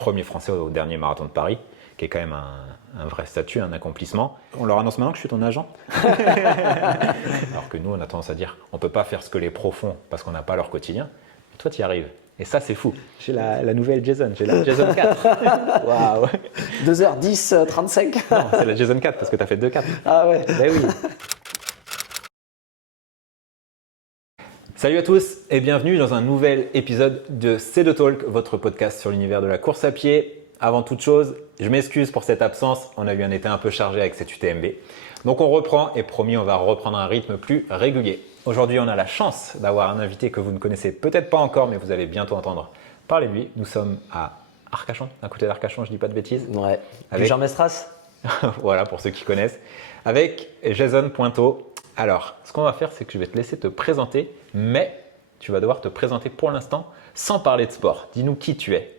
Premier Français au dernier marathon de Paris, qui est quand même un vrai statut, un accomplissement. On leur annonce maintenant que je suis ton agent. Alors que nous, on a tendance à dire, on ne peut pas faire ce que les pros font parce qu'on n'a pas leur quotidien. Toi, tu y arrives. Et ça, c'est fou. J'ai la nouvelle Jason, j'ai la Jason 4. Waouh. 2h10, 35. Non, c'est la Jason 4 parce que tu as fait 2-4. Ah ouais. Ben oui. Salut à tous et bienvenue dans un nouvel épisode de C2 Talk, votre podcast sur l'univers de la course à pied. Avant toute chose, je m'excuse pour cette absence, on a eu un été un peu chargé avec cette UTMB. Donc on reprend et promis, on va reprendre un rythme plus régulier. Aujourd'hui, on a la chance d'avoir un invité que vous ne connaissez peut-être pas encore, mais vous allez bientôt entendre parler de lui. Nous sommes à Arcachon, à côté d'Arcachon, je dis pas de bêtises. Ouais. Avec Jean Mestras. Voilà, pour ceux qui connaissent. Avec Jason Pointeau. Alors, ce qu'on va faire, c'est que je vais te laisser te présenter, mais tu vas devoir te présenter pour l'instant sans parler de sport. Dis-nous qui tu es.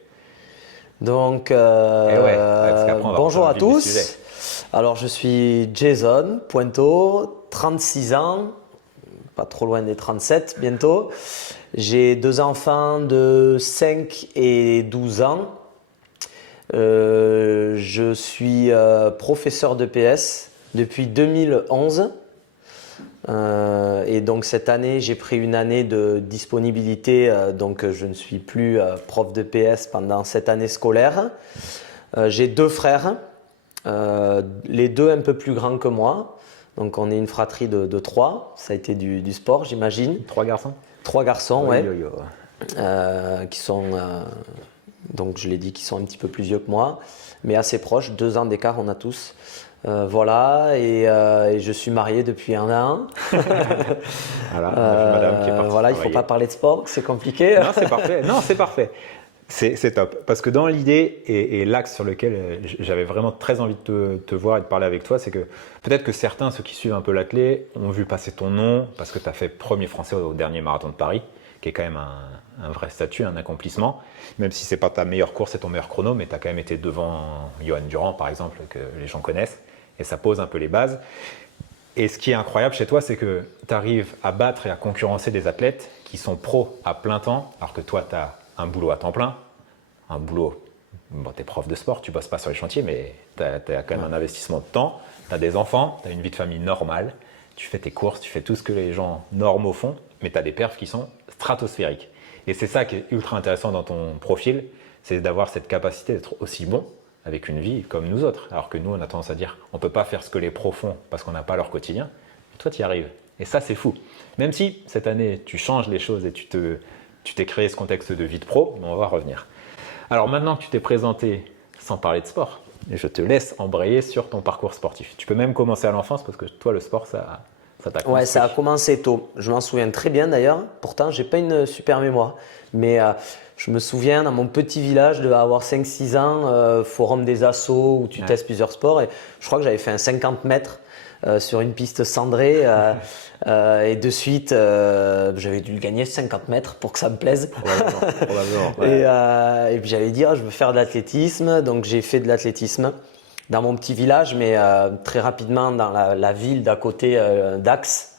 Donc, parce qu'après, on va bonjour à rentrer dans le vif du sujet. tous. Alors, je suis Jason Pointeau, 36 ans, pas trop loin des 37 bientôt. J'ai deux enfants de 5 et 12 ans. Je suis professeur de PS depuis 2011. Et donc cette année, j'ai pris une année de disponibilité, donc je ne suis plus prof de PS pendant cette année scolaire. J'ai deux frères, les deux un peu plus grands que moi. Donc on est une fratrie de trois, ça a été du sport j'imagine. 3 garçons. 3 garçons, ouais. Yo, yo, yo. Qui sont, donc je l'ai dit, qui sont un petit peu plus vieux que moi, mais assez proches, 2 ans d'écart on a tous. Voilà, et je suis marié depuis 1 an. Voilà, madame qui est partie Voilà, il ne faut travailler. pas parler de sport, c'est compliqué. Non, c'est parfait. Non, c'est parfait. C'est top. Parce que dans l'idée et l'axe sur lequel j'avais vraiment très envie de te voir et de parler avec toi, c'est que peut-être que certains, ceux qui suivent un peu l'athlé, ont vu passer ton nom parce que tu as fait premier Français au dernier marathon de Paris, qui est quand même un vrai statut, un accomplissement. Même si ce n'est pas ta meilleure course et ton meilleur chrono, mais tu as quand même été devant Johan Durand, par exemple, que les gens connaissent. Et ça pose un peu les bases. Et ce qui est incroyable chez toi, c'est que tu arrives à battre et à concurrencer des athlètes qui sont pros à plein temps, alors que toi, tu as un boulot à temps plein, un boulot, bon, tu es prof de sport, tu bosses pas sur les chantiers, mais tu as quand même un investissement de temps, tu as des enfants, tu as une vie de famille normale, tu fais tes courses, tu fais tout ce que les gens normaux font, mais tu as des perfs qui sont stratosphériques. Et c'est ça qui est ultra intéressant dans ton profil, c'est d'avoir cette capacité d'être aussi bon avec une vie comme nous autres. Alors que nous, on a tendance à dire, on ne peut pas faire ce que les pros font parce qu'on n'a pas leur quotidien. Mais toi, tu y arrives. Et ça, c'est fou. Même si cette année, tu changes les choses et tu t'es créé ce contexte de vie de pro, on va revenir. Alors maintenant que tu t'es présenté sans parler de sport, je te laisse embrayer sur ton parcours sportif. Tu peux même commencer à l'enfance parce que toi, le sport, ça t'a construit. Ouais, ça a commencé tôt. Je m'en souviens très bien d'ailleurs. Pourtant, j'ai pas une super mémoire. Mais je me souviens, dans mon petit village, de avoir 5-6 ans, forum des assos où tu testes plusieurs sports. Et je crois que j'avais fait un 50 mètres sur une piste cendrée. Et de suite, j'avais dû le gagner 50 mètres pour que ça me plaise. Probablement, ouais. Et puis j'allais dire, je veux faire de l'athlétisme. Donc j'ai fait de l'athlétisme dans mon petit village, mais très rapidement dans la ville d'à côté d'Ax.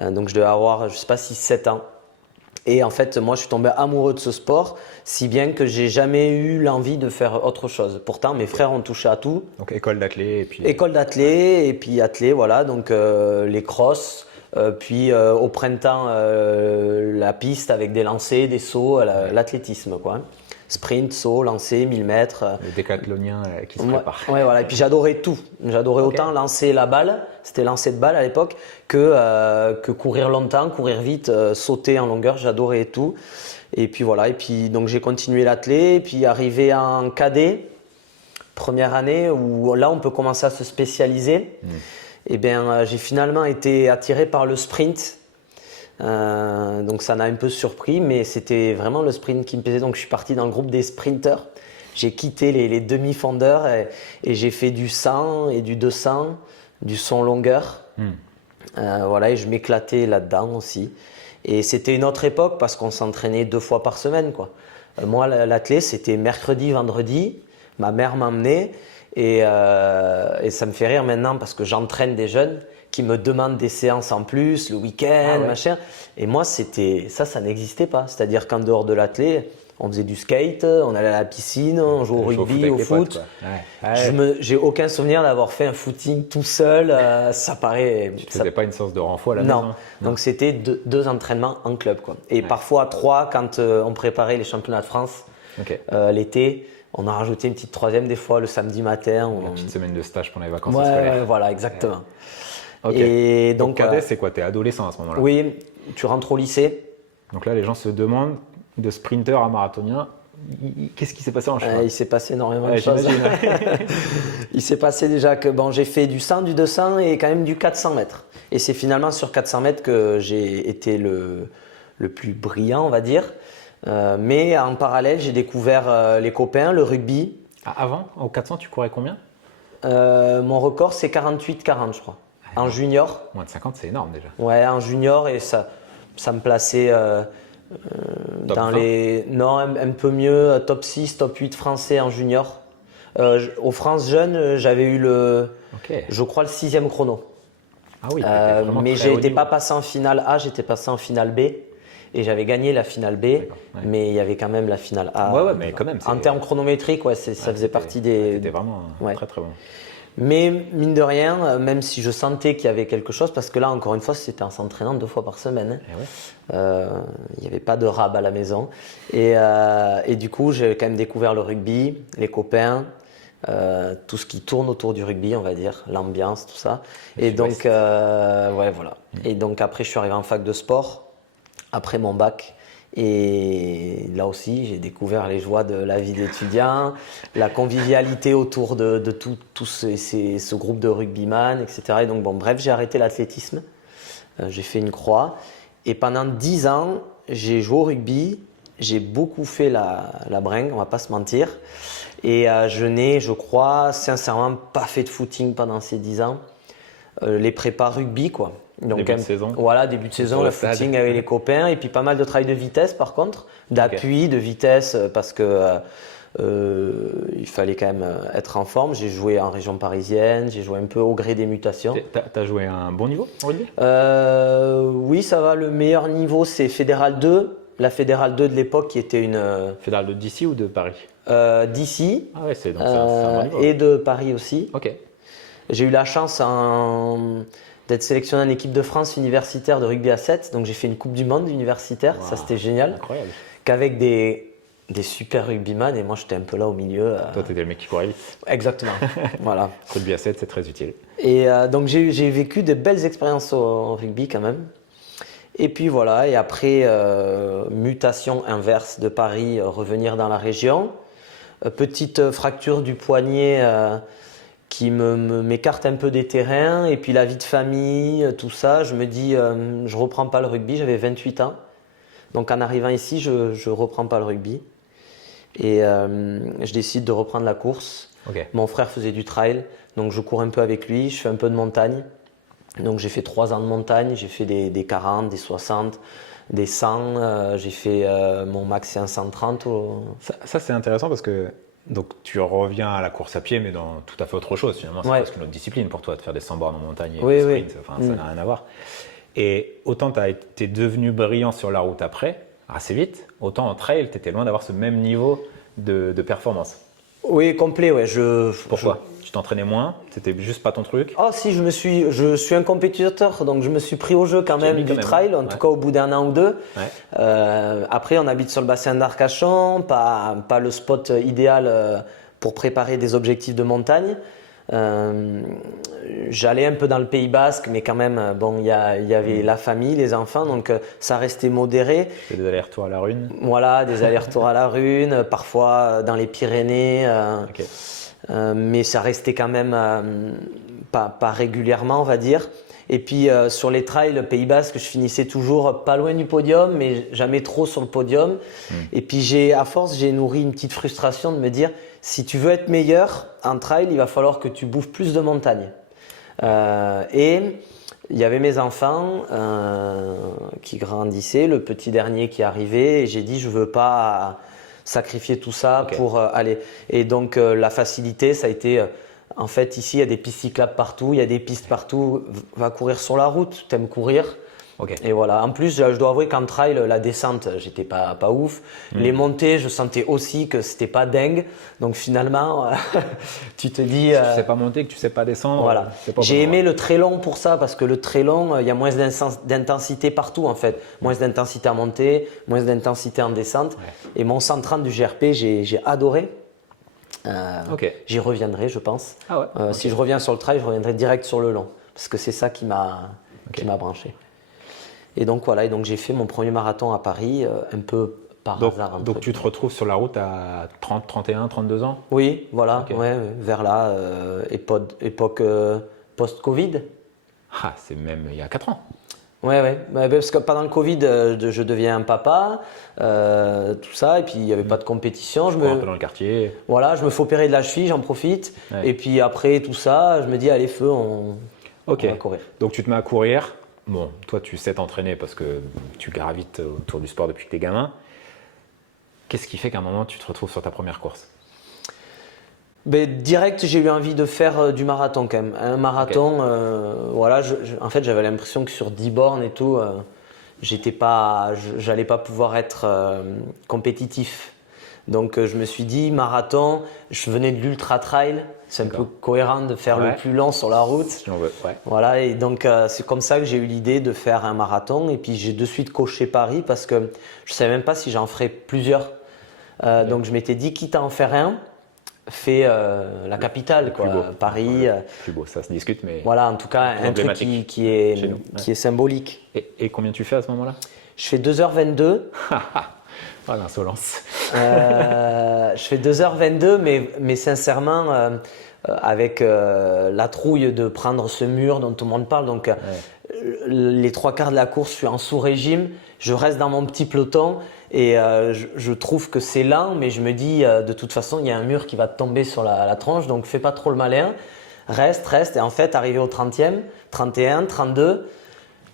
Donc je devais avoir, je sais pas, 6-7 ans. Et en fait, moi, je suis tombé amoureux de ce sport, si bien que j'ai jamais eu l'envie de faire autre chose. Pourtant, mes frères ont touché à tout. Donc école d'athlé et puis… École d'athlé et puis athlé, voilà. Donc les crosses, puis au printemps, la piste avec des lancers, des sauts, l'athlétisme, quoi. Sprint, saut, lancer, 1000 mètres. Le décathlonien qui se prépare. Ouais, voilà. Et puis j'adorais tout. J'adorais autant lancer la balle, c'était lancer de balle à l'époque, que courir longtemps, courir vite, sauter en longueur. J'adorais tout. Et puis voilà. Et puis donc j'ai continué l'athlé. Puis arrivé en cadet, première année où là on peut commencer à se spécialiser. Et bien j'ai finalement été attiré par le sprint. Donc ça m'a un peu surpris, mais c'était vraiment le sprint qui me plaisait. Donc je suis parti dans le groupe des sprinters. J'ai quitté les demi-fondeurs et j'ai fait du 100 et du 200, du 100 longueur. Voilà, et je m'éclatais là-dedans aussi. Et c'était une autre époque parce qu'on s'entraînait 2 fois par semaine, quoi. Moi, l'athlé, c'était mercredi, vendredi. Ma mère m'emmenait et ça me fait rire maintenant parce que j'entraîne des jeunes qui me demandent des séances en plus, le week-end, machin. Et moi, ça n'existait pas. C'est-à-dire qu'en dehors de l'athlé, On faisait du skate, on allait à la piscine, on jouait au rugby, au foot. J'ai aucun souvenir d'avoir fait un footing tout seul. Ça paraît. Tu ne faisais pas une séance de renfort à la maison? Non. Donc c'était deux entraînements en club, quoi. Et parfois 3 quand on préparait les championnats de France l'été. On a rajouté une petite 3e des fois le samedi matin. Une petite semaine de stage pendant les vacances scolaires. Voilà, exactement. Et donc cadet, c'est quoi? Tu es adolescent à ce moment-là? Oui, tu rentres au lycée. Donc là, les gens se demandent, de sprinter à marathonien, qu'est-ce qui s'est passé en chemin? Il s'est passé énormément de choses. Il s'est passé déjà que j'ai fait du 100, du 200 et quand même du 400 mètres. Et c'est finalement sur 400 mètres que j'ai été le plus brillant, on va dire. Mais en parallèle, j'ai découvert les copains, le rugby. Avant, au 400, tu courais combien? Mon record, c'est 48-40, je crois. En junior. Moins de 50, c'est énorme déjà. Ouais, en junior, et ça me plaçait dans 20. Non, un peu mieux, top 6, top 8 français en junior. Au France Jeune, j'avais eu je crois, le 6e chrono. Ah oui, mais je n'étais pas passé en finale A, j'étais passé en finale B. Et j'avais gagné la finale B, mais il y avait quand même la finale A. Ouais, mais quand même. En termes chronométriques, ça faisait partie des. C'était vraiment très très bon. Mais mine de rien, même si je sentais qu'il y avait quelque chose, parce que là, encore une fois, c'était en s'entraînant 2 fois par semaine. Il n'y avait pas de rab à la maison. Et du coup, j'ai quand même découvert le rugby, les copains, tout ce qui tourne autour du rugby, on va dire, l'ambiance, tout ça. Et donc, voilà. Et donc après, je suis arrivé en fac de sport, après mon bac. Et là aussi, j'ai découvert les joies de la vie d'étudiant, la convivialité autour de tout ce groupe de rugbyman, etc. Et donc, bref, j'ai arrêté l'athlétisme. J'ai fait une croix. Et pendant 10 ans, j'ai joué au rugby. J'ai beaucoup fait la bringue, on va pas se mentir. Et je n'ai, je crois, sincèrement, pas fait de footing pendant ces 10 ans. Les prépas rugby, quoi. Donc, début de saison. Voilà, début de saison, le footing avec les copains. Et puis pas mal de travail de vitesse, par contre. D'appui, de vitesse, parce que il fallait quand même être en forme. J'ai joué en région parisienne, j'ai joué un peu au gré des mutations. T'as joué à un bon niveau en rugby? Oui, ça va. Le meilleur niveau, c'est Fédéral 2. La Fédérale 2 de l'époque qui était une… Fédérale 2 d'ici ou de Paris? D'ici. Ah ouais, c'est un bon niveau. Et de Paris aussi. Ok. J'ai eu la chance d'être sélectionné en équipe de France universitaire de rugby à 7. Donc j'ai fait une Coupe du Monde universitaire, ça c'était génial. Incroyable. Qu'avec des super rugbyman et moi j'étais un peu là au milieu. Toi t'étais le mec qui courait vite. Exactement. Voilà. Rugby à 7, c'est très utile. Et donc j'ai vécu de belles expériences au rugby quand même. Et puis voilà, et après mutation inverse de Paris, revenir dans la région. Petite fracture du poignet qui m'écarte un peu des terrains. Et puis la vie de famille, tout ça, je me dis, je reprends pas le rugby, j'avais 28 ans. Donc en arrivant ici, je reprends pas le rugby. Et je décide de reprendre la course. Okay. Mon frère faisait du trail, donc je cours un peu avec lui, je fais un peu de montagne. Donc j'ai fait 3 ans de montagne, j'ai fait des 40, des 60, des 100, j'ai fait mon max c'est un 130. Ça c'est intéressant parce que donc, tu reviens à la course à pied mais dans tout à fait autre chose finalement, c'est presque une autre discipline pour toi de faire des 100 bornes en montagne et des sprints, enfin, ça n'a rien à voir. Et autant tu as été devenu brillant sur la route après, assez vite, autant en trail tu étais loin d'avoir ce même niveau de performance. Oui, complet, ouais. Pourquoi? Tu t'entraînais moins? C'était juste pas ton truc? Oh si, je suis un compétiteur, donc je me suis pris au jeu quand même du trail, en tout cas au bout d'1 an ou 2. Après, on habite sur le bassin d'Arcachon, pas le spot idéal pour préparer des objectifs de montagne. J'allais un peu dans le Pays Basque, mais quand même, il y avait la famille, les enfants, donc ça restait modéré. Des allers-retours à la Rune? Voilà, des allers-retours à la Rune, parfois dans les Pyrénées. Mais ça restait quand même pas régulièrement, on va dire. Et puis sur les trails, le Pays Basque, je finissais toujours pas loin du podium, mais jamais trop sur le podium. Et puis à force, j'ai nourri une petite frustration de me dire, si tu veux être meilleur en trail, il va falloir que tu bouffes plus de montagnes. Et il y avait mes enfants qui grandissaient, le petit dernier qui arrivait, et j'ai dit, je veux pas sacrifier tout ça pour aller. Et donc la facilité, ça a été, en fait ici il y a des pistes cyclables partout, il y a des pistes partout, va courir sur la route, t'aimes courir. Ok. Et voilà. En plus, je dois avouer qu'en trail, la descente, j'étais pas ouf. Les montées, je sentais aussi que c'était pas dingue. Donc finalement, tu te dis. Si tu sais pas monter, que tu sais pas descendre, Voilà. c'est pas J'ai bon, aimé ouais. le très long pour ça parce que le très long, il y a moins d'intensité partout en fait. Moins d'intensité à monter, moins d'intensité en descente. Et mon 130 du GRP, j'ai adoré. Ok. J'y reviendrai, je pense. Ah ouais, ok. Si je reviens sur le trail, je reviendrai direct sur le long parce que c'est ça qui m'a branché. Et donc voilà, et donc j'ai fait mon premier marathon à Paris un peu par hasard. Donc tu te retrouves sur la route à 30, 31, 32 ans? Oui, voilà, Ok. ouais, vers là, époque post-Covid. Ah, c'est même il y a 4 ans. Ouais, parce que pendant le Covid, je deviens un papa, tout ça, et puis il n'y avait pas de compétition. Tu cours un peu dans le quartier. Voilà, je me fais opérer de la cheville, j'en profite. Ouais. Et puis après tout ça, je me dis, allez, feu, on Ok. va courir. Donc tu te mets à courir. Bon, toi tu sais t'entraîner parce que tu gravites autour du sport depuis que t'es gamin. Qu'est-ce qui fait qu'à un moment tu te retrouves sur ta première course? Ben, direct, j'ai eu envie de faire du marathon quand même. Un marathon, voilà, en fait, j'avais l'impression que sur 10 bornes et tout, j'allais pas pouvoir être compétitif. Donc, je me suis dit, marathon, je venais de l'ultra trail, c'est un peu cohérent de faire le plus long sur la route. Si on veut, ouais. Voilà, et donc c'est comme ça que j'ai eu l'idée de faire un marathon. Et puis j'ai de suite coché Paris parce que je ne savais même pas si j'en ferais plusieurs. Donc je m'étais dit, quitte à en faire un, fais la capitale, quoi. Plus beau. Paris. Plus beau, ça se discute, mais. Voilà, en tout cas, un truc emblématique qui est, chez nous, qui est symbolique. Et combien tu fais à ce moment-là? Je fais 2h22. Oh, l'insolence. Je fais 2h22, mais sincèrement, avec la trouille de prendre ce mur dont tout le monde parle. Donc, les 3/4 de la course, je suis en sous-régime. Je reste dans mon petit peloton et je trouve que c'est lent, mais je me dis, de toute façon, il y a un mur qui va te tomber sur la tronche, donc fais pas trop le malin. Reste. Et en fait, arrivé au 30e, 31, 32,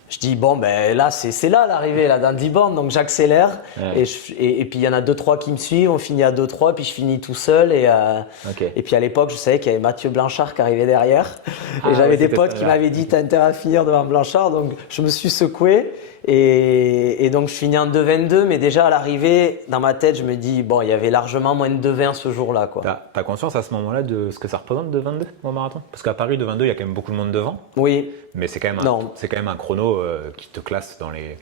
je dis, bon, ben là, c'est là l'arrivée, là, dans 10 bornes, donc j'accélère. Ouais. Et puis, il y en a 2-3 qui me suivent, on finit à 2-3, puis je finis tout seul. Et puis, à l'époque, je savais qu'il y avait Mathieu Blanchard qui arrivait derrière. Et j'avais des potes qui m'avaient dit, t'as intérêt à finir devant Blanchard. Donc, je me suis secoué. Et donc, je finis en 2,22. Mais déjà, à l'arrivée, dans ma tête, je me dis, bon, il y avait largement moins de 2,20 ce jour-là, quoi. T'as conscience à ce moment-là de ce que ça représente de 22 au marathon? Parce qu'à Paris, de 22, il y a quand même beaucoup de monde devant. Oui. Mais c'est quand même un chrono qui te classe dans les,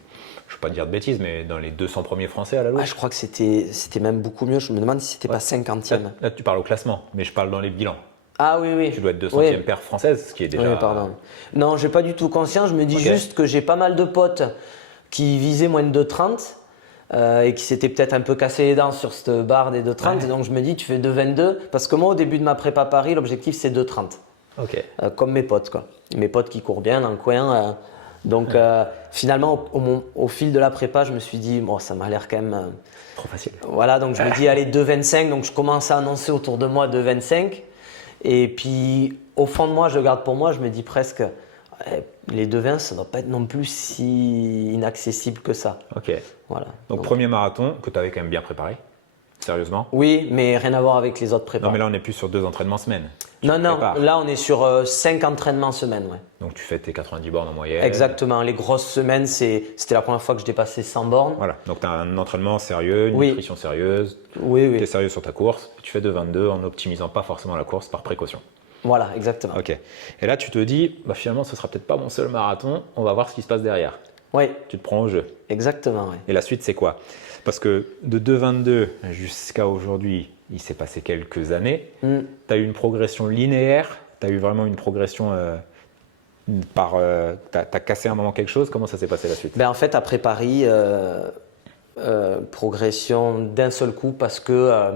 je ne veux pas dire de bêtises, mais dans les 200 premiers français à la louche. Ah, je crois que c'était même beaucoup mieux. Je me demande si c'était pas 50e. Là, tu parles au classement, mais je parle dans les bilans. Ah oui. Tu dois être 200e paire française, ce qui est déjà… Oui, pardon. Non, j'ai pas du tout conscience. Je me dis juste que j'ai pas mal de potes qui visaient moins de 2,30 et qui s'étaient peut-être un peu cassé les dents sur cette barre des 2,30. Ouais. Et donc, je me dis, tu fais 2,22. Parce que moi, au début de ma prépa Paris, l'objectif, c'est 2,30. Ok. Comme mes potes, quoi. Mes potes qui courent bien dans le coin. Donc, finalement, au fil de la prépa, je me suis dit, bon, ça m'a l'air quand même… trop facile. Voilà, donc je me dis, allez, 2,25. Donc, je commence à annoncer autour de moi 2,25. Et puis, au fond de moi, je garde pour moi, je me dis presque, les 2,20, ça ne doit pas être non plus si inaccessible que ça. Ok. Voilà. Donc, premier marathon que tu avais quand même bien préparé, sérieusement? Oui, mais rien à voir avec les autres prépas. Non, mais là, on n'est plus sur 2 entraînements semaine. Non, là, on est sur 5 entraînements semaine. Ouais. Donc, tu fais tes 90 bornes en moyenne. Exactement. Les grosses semaines, c'était la première fois que je dépassais 100 bornes. Voilà. Donc, tu as un entraînement sérieux, une nutrition sérieuse. Oui. Tu es sérieux sur ta course. Tu fais 2,22 en optimisant pas forcément la course par précaution. Voilà, exactement. Ok. Et là, tu te dis, finalement, ce sera peut-être pas mon seul marathon. On va voir ce qui se passe derrière. Oui. Tu te prends au jeu. Exactement, oui. Et la suite, c'est quoi? Parce que de 2,22 jusqu'à aujourd'hui, il s'est passé quelques années. Tu as eu une progression linéaire. Tu as eu vraiment une progression t'as cassé un moment quelque chose. Comment ça s'est passé la suite? En fait, après Paris, progression d'un seul coup parce que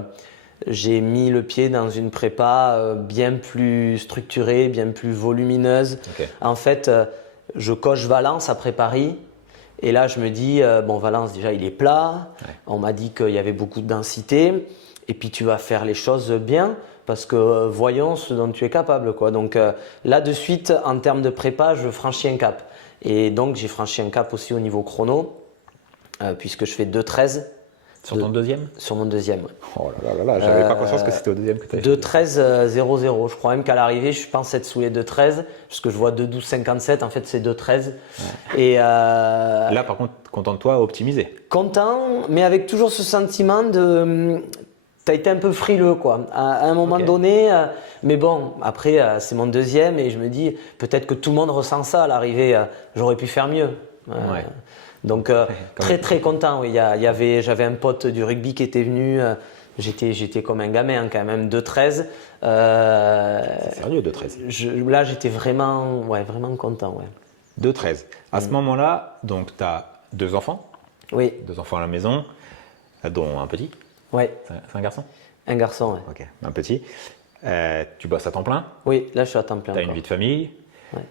j'ai mis le pied dans une prépa bien plus structurée, bien plus volumineuse. Okay. En fait, je coche Valence après Paris. Et là, je me dis, Valence, déjà, il est plat. Ouais. On m'a dit qu'il y avait beaucoup de densité. Et puis, tu vas faire les choses bien parce que voyons ce dont tu es capable, quoi. Donc, là, de suite, en termes de prépa, je franchis un cap. Et donc, j'ai franchi un cap aussi au niveau chrono puisque je fais 2,13. Sur ton deuxième? Sur mon deuxième. Ouais. Oh là, j'avais pas conscience que c'était au deuxième que tu avais 2,13,00. Je crois même qu'à l'arrivée, je pense être sous les 2,13 parce que je vois 2,12,57. En fait, c'est 2,13. Ouais. Et là, par contre, content de toi, optimisé. Content, mais avec toujours ce sentiment de. Tu as été un peu frileux, quoi. À un moment donné, mais bon, après, c'est mon deuxième et je me dis peut-être que tout le monde ressent ça à l'arrivée. J'aurais pu faire mieux. Ouais. Donc très content. Oui. J'avais un pote du rugby qui était venu. J'étais comme un gamin quand même, 2,13. C'est sérieux, 2,13. Là, j'étais vraiment content. Ouais. 2,13. À ce moment-là, donc tu as 2 enfants. Oui. 2 enfants à la maison, dont un petit. Ouais. C'est un garçon? Un garçon, ouais. Ok, un petit. Tu bosses à temps plein? Oui, là je suis à temps plein. Tu as une vie de famille? Ouais.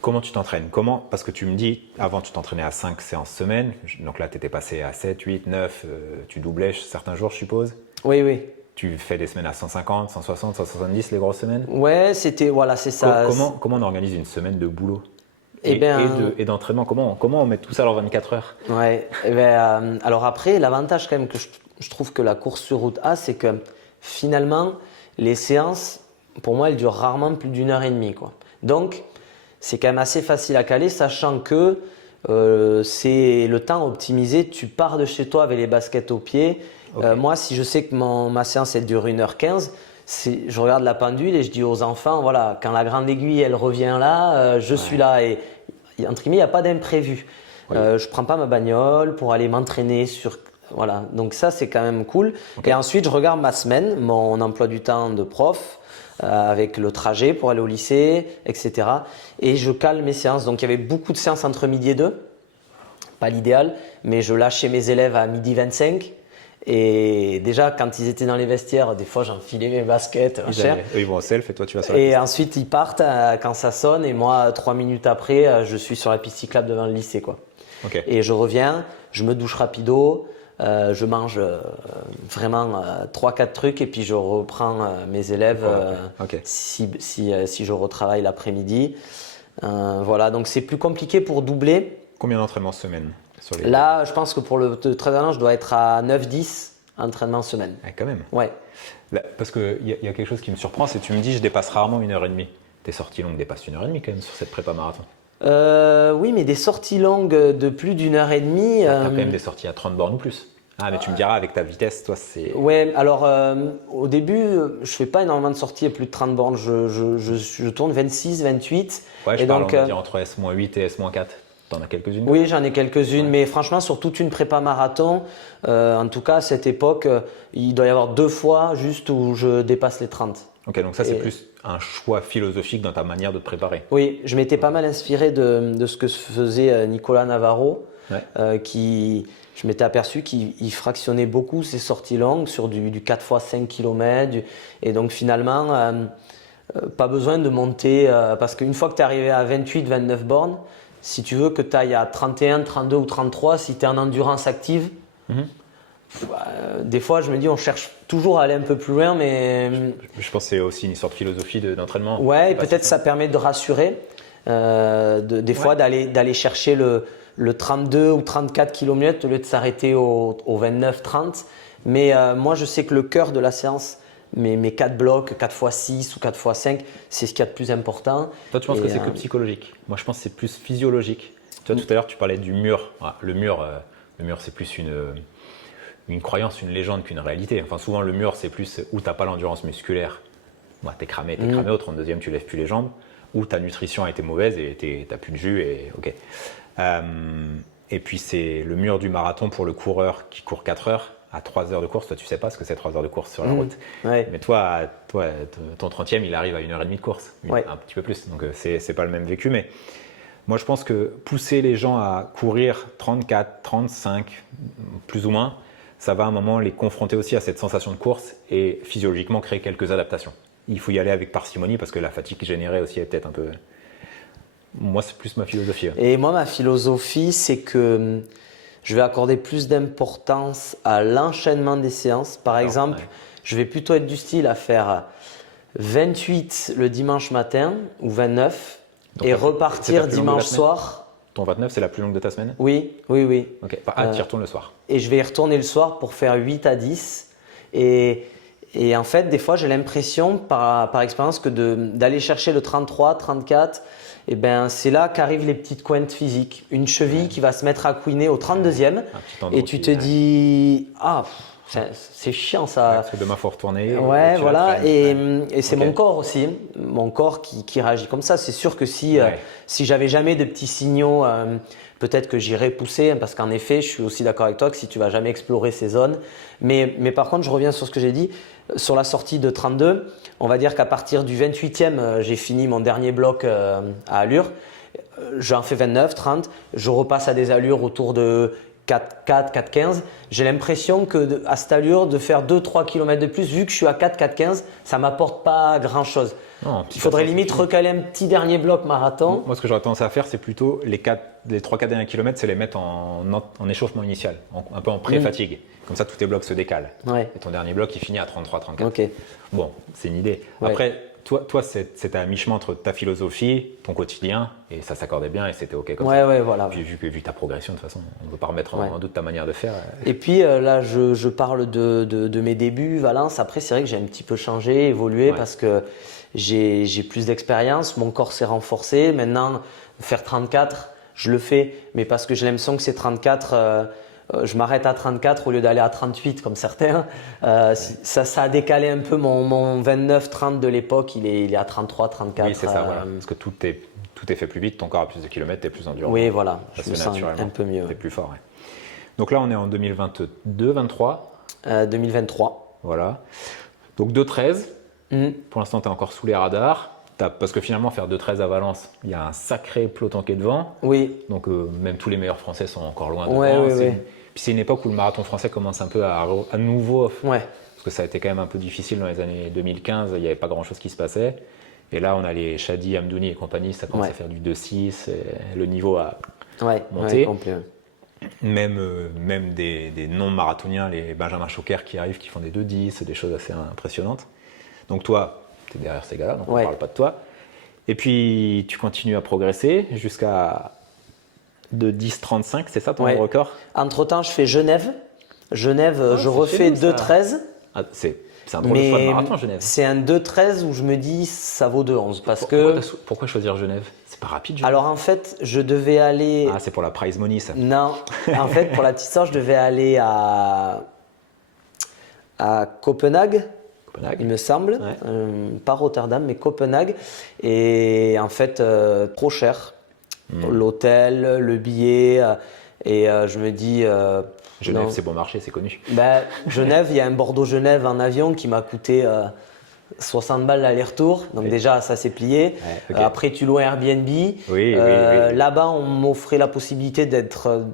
Comment tu t'entraînes? Parce que tu me dis, avant tu t'entraînais à 5 séances semaine, donc là tu étais passé à 7, 8, 9, tu doublais certains jours je suppose? Oui. Tu fais des semaines à 150, 160, 170 les grosses semaines? Ouais, c'est ça. Comment on organise une semaine de boulot? Et d'entraînement, comment on met tout ça en 24 heures? Ouais, alors après, l'avantage quand même que je trouve que la course sur route a, c'est que finalement, les séances, pour moi, elles durent rarement plus d'1 heure et demie, quoi. Donc, c'est quand même assez facile à caler, sachant que c'est le temps optimisé. Tu pars de chez toi avec les baskets aux pieds. Okay. Moi, si je sais que ma séance elle dure 1h15, je regarde la pendule et je dis aux enfants, voilà, quand la grande aiguille elle revient là, je suis là. Et entre guillemets, il n'y a pas d'imprévu. Oui. Je ne prends pas ma bagnole pour aller m'entraîner sur. Voilà, donc ça c'est quand même cool. Okay. Et ensuite, je regarde ma semaine, mon emploi du temps de prof, avec le trajet pour aller au lycée, etc. Et je cale mes séances. Donc il y avait beaucoup de séances entre midi et 2. Pas l'idéal, mais je lâchais mes élèves à 12h25. Et déjà, quand ils étaient dans les vestiaires, des fois j'enfilais mes baskets. Eux, ils vont au self et toi tu vas sur la piste. Et ensuite ils partent quand ça sonne. Et moi, 3 minutes après, je suis sur la piste cyclable devant le lycée, quoi. Okay. Et je reviens, je me douche rapido. Je mange vraiment 3-4 trucs et puis je reprends mes élèves okay. Si je retravaille l'après-midi. Voilà, donc c'est plus compliqué pour doubler. Combien d'entraînements semaine sur les... Là, je pense que pour le 13 ans, je dois être à 9-10 entraînements semaine. Ah, quand même. Ouais. Là, parce qu'il y a quelque chose qui me surprend, c'est que tu me dis je dépasse rarement 1h30. Tes sorties longues dépassent 1h30 quand même sur cette prépa marathon. Oui, mais des sorties longues de plus d'1h30. T'as quand même des sorties à 30 bornes ou plus. Ah, mais tu me diras, avec ta vitesse, toi, c'est… Ouais, alors au début, je fais pas énormément de sorties à plus de 30 bornes. Je tourne 26, 28. Ouais, je parle, on va dire, entre S-8 et S-4. T'en as quelques-unes? Oui, j'en ai quelques-unes, ouais. Mais franchement, sur toute une prépa marathon, en tout cas, à cette époque, il doit y avoir 2 fois juste où je dépasse les 30. Ok, donc ça, c'est plus un choix philosophique dans ta manière de te préparer. Oui, je m'étais pas mal inspiré de ce que faisait Nicolas Navarro, ouais. Je m'étais aperçu qu'il fractionnait beaucoup ses sorties longues sur du 4x5 km. Et donc finalement, pas besoin de monter, parce qu'une fois que tu es arrivé à 28, 29 bornes, si tu veux que tu ailles à 31, 32 ou 33, si tu es en endurance active, des fois je me dis on cherche toujours à aller un peu plus loin, mais… Je pense que c'est aussi une sorte de philosophie d'entraînement. Ouais, et peut-être ça permet de rassurer, des fois d'aller chercher le 32 ou 34 km au lieu de s'arrêter au 29-30. Mais moi, je sais que le cœur de la séance, mes 4 blocs, 4x6 ou 4x5, c'est ce qu'il y a de plus important. Toi, tu penses que c'est que psychologique? Moi, je pense que c'est plus physiologique. Tu vois, tout à l'heure, tu parlais du mur. Ah, le mur, c'est plus une croyance, une légende qu'une réalité. Enfin, souvent, le mur, c'est plus où tu n'as pas l'endurance musculaire. Bah, tu es cramé au 32e, tu ne lèves plus les jambes. Ou ta nutrition a été mauvaise et tu n'as plus de jus. Et et puis c'est le mur du marathon pour le coureur qui court 4 heures à 3 heures de course. Toi, tu sais pas ce que c'est 3 heures de course sur la route. Ouais. Mais toi, ton 30e, il arrive à 1h30 de course, un petit peu plus. Donc c'est pas le même vécu. Mais moi, je pense que pousser les gens à courir 34, 35, plus ou moins, ça va à un moment les confronter aussi à cette sensation de course et physiologiquement créer quelques adaptations. Il faut y aller avec parcimonie parce que la fatigue générée aussi est peut-être un peu… Moi, c'est plus ma philosophie. Et moi, ma philosophie, c'est que je vais accorder plus d'importance à l'enchaînement des séances. Par exemple, je vais plutôt être du style à faire 28 le dimanche matin ou 29 donc, et repartir dimanche soir ton 29, c'est la plus longue de ta semaine? Oui, oui, oui. Ok. Tu y retournes le soir. Et je vais y retourner le soir pour faire 8 à 10. Et en fait, des fois, j'ai l'impression, par expérience, que d'aller chercher le 33, 34, et ben, c'est là qu'arrivent les petites cointes physiques. Une cheville qui va se mettre à couiner au 32e. Et tu te dis, ah, c'est chiant ça. Parce que demain, il faut retourner. Ouais, voilà. Et c'est mon corps aussi. Mon corps qui réagit comme ça. C'est sûr que si j'avais jamais de petits signaux, peut-être que j'irais pousser. Parce qu'en effet, je suis aussi d'accord avec toi que si tu vas jamais explorer ces zones. Mais par contre, je reviens sur ce que j'ai dit. Sur la sortie de 32, on va dire qu'à partir du 28e, j'ai fini mon dernier bloc à allure. J'en fais 29, 30. Je repasse à des allures autour de 4,4, 4,15. J'ai l'impression qu'à cette allure, de faire 2-3 km de plus, vu que je suis à 4, 4,15, ça ne m'apporte pas grand-chose. Il faudrait limite recaler un petit dernier bloc marathon. Moi, ce que j'aurais tendance à faire, c'est plutôt les 3-4 derniers kilomètres, c'est les mettre en échauffement initial, un peu en pré-fatigue. Comme ça, tous tes blocs se décalent. Ouais. Et ton dernier bloc, il finit à 33, 34. Okay. Bon, c'est une idée. Ouais. Après, toi c'est à mi-chemin entre ta philosophie, ton quotidien, et ça s'accordait bien et c'était OK comme ça. Ouais, voilà. Puis vu ta progression, de toute façon, on ne peut pas remettre en doute ta manière de faire. Et puis là, je parle de mes débuts, Valence. Après, c'est vrai que j'ai un petit peu changé, évolué parce que j'ai plus d'expérience, mon corps s'est renforcé. Maintenant, faire 34, je le fais, mais parce que j'ai l'impression que c'est 34, je m'arrête à 34 au lieu d'aller à 38 comme certains. Ça a décalé un peu mon 29-30 de l'époque, il est à 33, 34. Oui, c'est ça, voilà. Parce que tout est fait plus vite, ton corps a plus de kilomètres, tu es plus endurant. Oui, voilà, je me sens un peu mieux. Tu es plus fort. Ouais. Donc là, on est en 2022, 23 2023. Voilà. Donc 2,13. Pour l'instant, tu es encore sous les radars. Parce que finalement, faire 2,13 à Valence, il y a un sacré peloton qui est devant. Oui. Donc même tous les meilleurs Français sont encore loin devant. Oui. Puis c'est une époque où le marathon français commence un peu à nouveau. Ouais. Parce que ça a été quand même un peu difficile dans les années 2015. Il n'y avait pas grand-chose qui se passait. Et là, on a les Chadi, Amdouni et compagnie. Ça commence à faire du 2,6. Le niveau a monté. Complet. Même des non-marathoniens, les Benjamin Choquer qui arrivent, qui font des 2,10, des choses assez impressionnantes. Donc toi, tu es derrière ces gars-là, donc on ne parle pas de toi. Et puis, tu continues à progresser jusqu'à 2,10,35, c'est ça ton record? Entre-temps, je fais Genève. Je refais 2,13. Ah, c'est un drôle de choix de marathon, Genève. C'est un 2,13 où je me dis ça vaut 2,11. Pourquoi choisir Genève? C'est pas rapide, Genève. Alors en fait, je devais aller… Ah, c'est pour la prize money, ça. Non, en fait, pour la petite histoire, je devais aller à Copenhague. Il me semble, pas Rotterdam, mais Copenhague. Et en fait, trop cher. L'hôtel, le billet. Et je me dis… Genève, c'est bon marché, c'est connu. Genève, il y a un Bordeaux-Genève en avion qui m'a coûté 60 balles l'aller-retour. Donc déjà, ça s'est plié. Après, tu loues un Airbnb. Oui. Là-bas, on m'offrait la possibilité d'être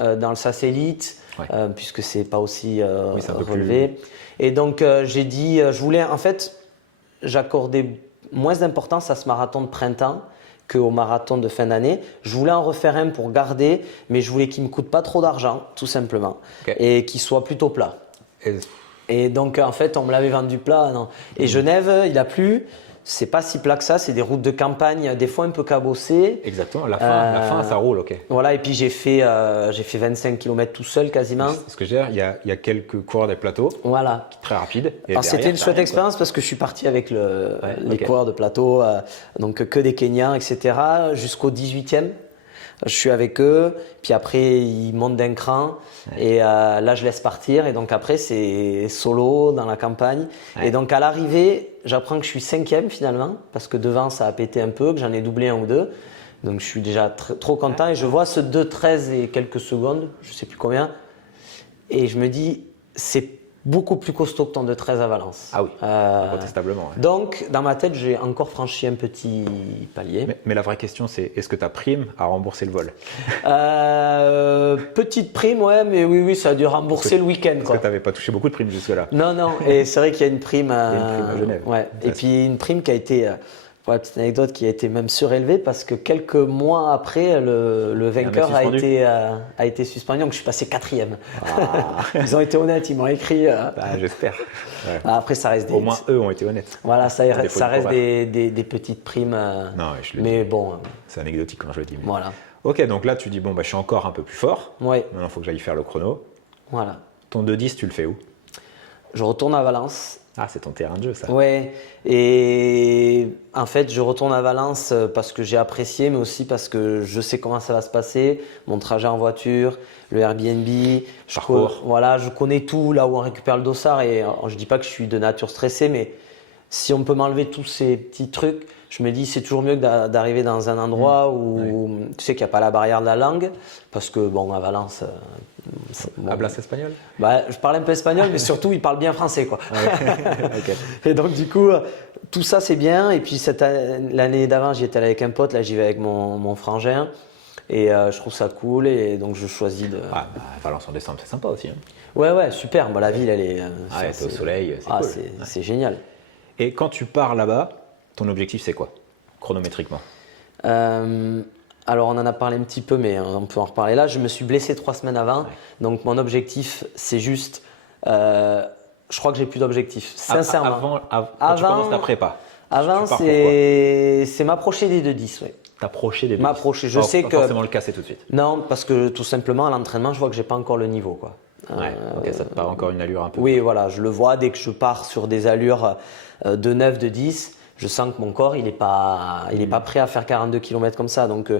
dans le satellite, puisque c'est pas aussi relevé. Et donc, j'ai dit, je voulais, en fait, j'accordais moins d'importance à ce marathon de printemps qu'au marathon de fin d'année. Je voulais en refaire un pour garder, mais je voulais qu'il ne me coûte pas trop d'argent, tout simplement, et qu'il soit plutôt plat. Et donc, en fait, on me l'avait vendu plat. Non. Et Genève, il a plu. C'est pas si plat que ça, c'est des routes de campagne, des fois un peu cabossées. Exactement, la fin, ça roule, ok. Voilà, et puis j'ai fait 25 km tout seul quasiment. Ce que je veux dire, il y a quelques coureurs des plateaux, très rapides. Alors c'était une chouette expérience parce que je suis parti avec les coureurs de plateau, donc que des Kenyans, etc., jusqu'au 18e. Je suis avec eux, puis après ils montent d'un cran et là je laisse partir et donc après c'est solo dans la campagne et donc à l'arrivée j'apprends que je suis 5e finalement parce que devant ça a pété un peu, que j'en ai doublé un ou deux, donc je suis déjà trop content et je vois ce 2,13 et quelques secondes, je sais plus combien, et je me dis c'est beaucoup plus costaud que ton 2,13 à Valence. Ah oui, incontestablement. Ouais. Donc, dans ma tête, j'ai encore franchi un petit palier. Mais la vraie question, c'est est-ce que ta prime a remboursé le vol? Petite prime, ouais, mais oui, ça a dû rembourser le week-end. Parce que tu n'avais pas touché beaucoup de primes jusque-là. Non, et c'est vrai qu'il y a une prime à Genève. Ouais. Et puis une prime qui a été… Pour la petite anecdote, qui a été même surélevée parce que quelques mois après, le vainqueur a été suspendu. Donc je suis passé 4e. Ils ont été honnêtes, ils m'ont écrit. J'espère. Ouais. Après, ça reste au moins, eux ont été honnêtes. Voilà, ça reste des petites primes. Non, mais bon. C'est anecdotique quand je le dis. Voilà. Ok, donc là, tu dis, bon, bah, je suis encore un peu plus fort. Ouais, Maintenant, il faut que j'aille faire le chrono. voilà. Ton 2-10, tu le fais où? Je retourne à Valence. Ah, c'est ton terrain de jeu, ça. Ouais, et en fait, je retourne à Valence parce que j'ai apprécié, mais aussi parce que je sais comment ça va se passer. Mon trajet en voiture, le Airbnb, Parcours. voilà, je connais tout là où on récupère le dossard. Et je dis pas que je suis de nature stressée, mais si on peut m'enlever tous ces petits trucs, je me dis c'est toujours mieux que d'arriver dans un endroit où tu sais qu'il n'y a pas la barrière de la langue, parce que bon, à Valence. Bon, Hablas espagnol? bah, je parle un peu espagnol, mais surtout il parle bien français, quoi. Ok. Et donc du coup, tout ça c'est bien. Et puis l'année d'avant, j'y étais allé avec un pote. Là, j'y vais avec mon frangin. Et je trouve ça cool. Et donc je choisis de. Ah, bah, Valence en décembre, c'est sympa aussi. Hein. Ouais, super. Bah, la ville, elle est. Ah, ouais, t'es au soleil, c'est cool. C'est génial. Et quand tu pars là-bas, ton objectif, c'est quoi? Chronométriquement? Alors on en a parlé un petit peu, mais on peut en reparler là. Je me suis blessé 3 semaines avant. Donc mon objectif, c'est juste. Je crois que j'ai plus d'objectif. Sincèrement. Quand tu commences ta prépa. Avant, tu pars c'est m'approcher des 2-10, oui. T'approcher des 2-10. M'approcher. Je sais pas que. forcément le casser tout de suite. Non, parce que tout simplement, à l'entraînement, je vois que j'ai pas encore le niveau, quoi. Ouais, ok, ça te paraît encore une allure un peu. Oui, voilà, je le vois dès que je pars sur des allures de 9, de 10. Je sens que mon corps, il est pas prêt à faire 42 km comme ça. Donc,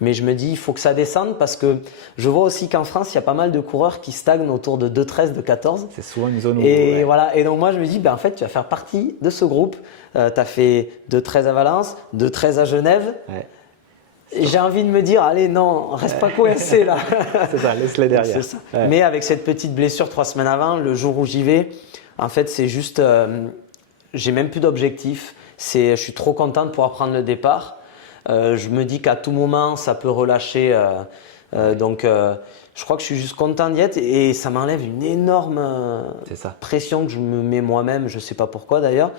mais je me dis, il faut que ça descende parce que je vois aussi qu'en France, il y a pas mal de coureurs qui stagnent autour de 2,13, de 14. C'est souvent une zone où. Et ouais. voilà. Et donc moi, je me dis, ben, en fait, tu vas faire partie de ce groupe. Tu as fait 2,13 à Valence, 2,13 à Genève. Ouais. Et j'ai envie de me dire, allez, non, reste pas coincé là. C'est ça, laisse-les derrière. C'est ça. Ouais. Mais avec cette petite blessure 3 semaines avant, le jour où j'y vais, en fait, c'est juste, j'ai même plus d'objectif. Je suis trop content de pouvoir prendre le départ. Je me dis qu'à tout moment, ça peut relâcher. Donc, je crois que je suis juste content d'y être et ça m'enlève une énorme C'est ça. pression que je me mets moi-même. Je ne sais pas pourquoi d'ailleurs.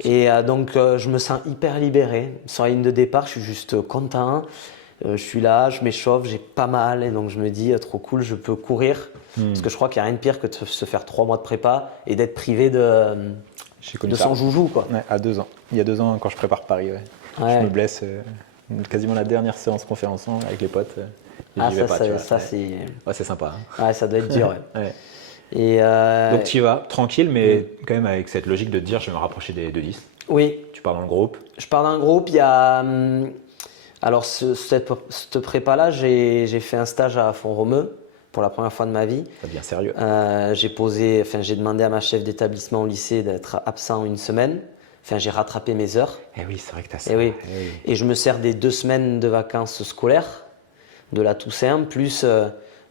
Et donc, je me sens hyper libéré. Sur la ligne de départ, je suis juste content. Je suis là, je m'échauffe, j'ai pas mal. Et donc, je me dis, trop cool, je peux courir. Parce que je crois qu'il n'y a rien de pire que de se faire 3 mois de prépa et d'être privé de son joujou, quoi. Ouais, à 2 ans. Il y a 2 ans, quand je prépare Paris, ouais. Ouais. Je me blesse quasiment la dernière séance conférence avec les potes. Et j'y vais pas, tu vois. Ça Ouais. c'est. Ouais, c'est sympa. Hein. Ouais, ça doit être dur. Ouais. Ouais. Et Donc tu y vas, tranquille, mais quand même avec cette logique de te dire je vais me rapprocher des 10. oui, Tu pars dans le groupe. je pars d'un groupe. Il y a. Alors, cette prépa-là, j'ai fait un stage à Font-Romeu pour la première fois de ma vie. Ça devient sérieux. J'ai demandé à ma chef d'établissement au lycée d'être absent 1 semaine. Enfin, j'ai rattrapé mes heures. Eh oui, c'est vrai que tu as ça. Et oui. Eh oui. Et je me sers des 2 semaines de vacances scolaires de la Toussaint, plus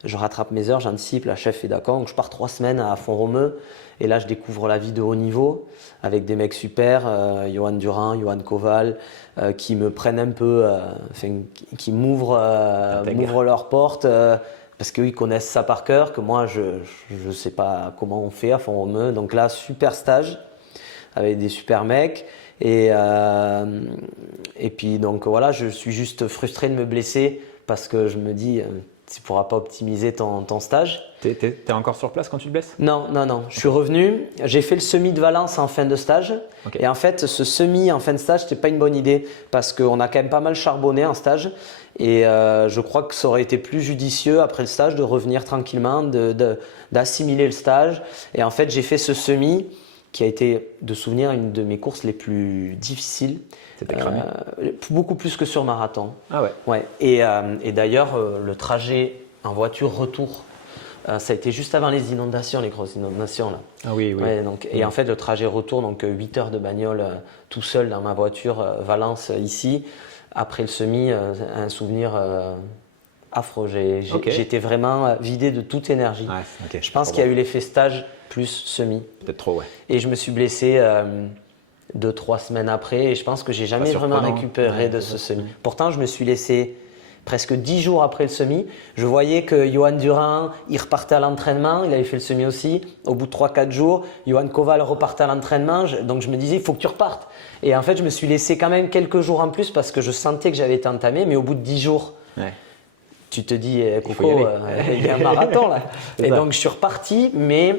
je rattrape mes heures, j'anticipe, la chef est d'accord. Donc je pars 3 semaines à Font-Romeu et là je découvre la vie de haut niveau avec des mecs super, Johan Durand, Johan Koval, qui me prennent un peu, qui m'ouvrent leurs portes. Parce qu'eux, ils connaissent ça par cœur, que moi, je ne sais pas comment on fait à Font-Romeu. Donc là, super stage avec des super mecs. Et puis, donc voilà, je suis juste frustré de me blesser parce que je me dis, tu ne pourras pas optimiser ton stage. T'es encore sur place quand tu te blesses? Non. Je suis revenu. J'ai fait le semi de Valence en fin de stage. Okay. Et en fait, ce semi en fin de stage, ce n'était pas une bonne idée parce qu'on a quand même pas mal charbonné en stage. Et je crois que ça aurait été plus judicieux après le stage de revenir tranquillement, d'assimiler le stage. Et en fait, j'ai fait ce semi qui a été, de souvenir, une de mes courses les plus difficiles. C'était cramé? Beaucoup plus que sur marathon. Ah ouais. Ouais. Et d'ailleurs, le trajet en voiture retour, ça a été juste avant les inondations, les grosses inondations là. Ah oui. Ouais, donc, et en fait, le trajet retour, donc 8 heures de bagnole tout seul dans ma voiture, Valence ici. Après le semi, un souvenir affreux. J'étais vraiment vidé de toute énergie. Ouais, okay, je pense qu'il y a eu l'effet stage plus semi. Peut-être trop, ouais. Et je me suis blessé 2-3 semaines après et je pense que j'ai jamais vraiment récupéré de ce semi. Pourtant, je me suis laissé presque 10 jours après le semi. Je voyais que Johan Durand, il repartait à l'entraînement, il avait fait le semi aussi. Au bout de 3-4 jours, Johan Koval repartait à l'entraînement. Donc je me disais, il faut que tu repartes. Et en fait, je me suis laissé quand même quelques jours en plus parce que je sentais que j'avais été entamé. Mais au bout de 10 jours, tu te dis, Coco, il y a un marathon là. Et donc je suis reparti, mais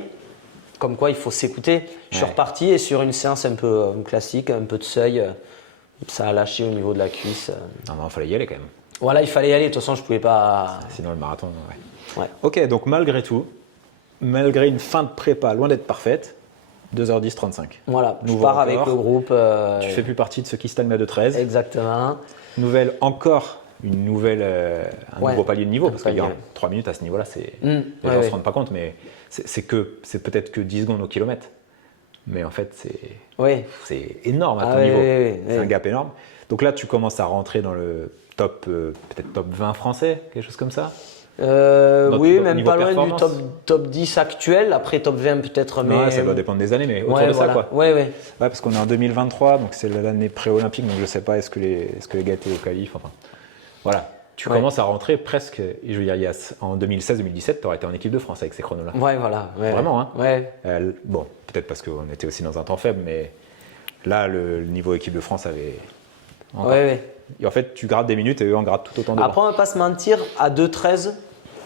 comme quoi il faut s'écouter. Je suis reparti et sur une séance un peu classique, un peu de seuil, ça a lâché au niveau de la cuisse. Non, il fallait y aller quand même. Voilà, il fallait y aller. De toute façon, je pouvais pas. Sinon, le marathon, ouais. Ouais. Ok, donc malgré tout, malgré une fin de prépa loin d'être parfaite, 2h10, 35. Voilà, je Nouveau pars avec record. le groupe. Tu fais plus partie de ceux qui stagnent à 2h13. Exactement. Un Ouais. nouveau palier de niveau, parce qu'il y a Palier. 3 minutes à ce niveau-là, les Ouais, gens ne ouais. se rendent pas compte, mais c'est peut-être que 10 secondes au kilomètre. Mais en fait, Oui. c'est énorme à ton Ah, niveau. oui, C'est oui. un gap énorme. Donc là, tu commences à rentrer dans le top, peut-être top 20 français, quelque chose comme ça. Oui, même niveau pas loin du performance. top 10 actuel. Après, top 20 peut-être. Mais... Ouais, ça doit dépendre des années, mais autour Ouais, de voilà. ça, quoi. Ouais. Ouais, parce qu'on est en 2023, donc c'est l'année pré-olympique, donc je ne sais pas est-ce que les gars étaient au qualif. Enfin, voilà. Tu Ouais. commences à rentrer presque. Je veux dire, en 2016-2017, tu aurais été en équipe de France avec ces chronos-là. Ouais, voilà. Ouais. Vraiment, hein. Ouais. Bon, peut-être parce qu'on était aussi dans un temps faible, mais là, le niveau équipe de France avait. Encore. Ouais. Et en fait, tu grattes des minutes et eux en grattent tout autant de Après, on va pas se mentir, à 2,13,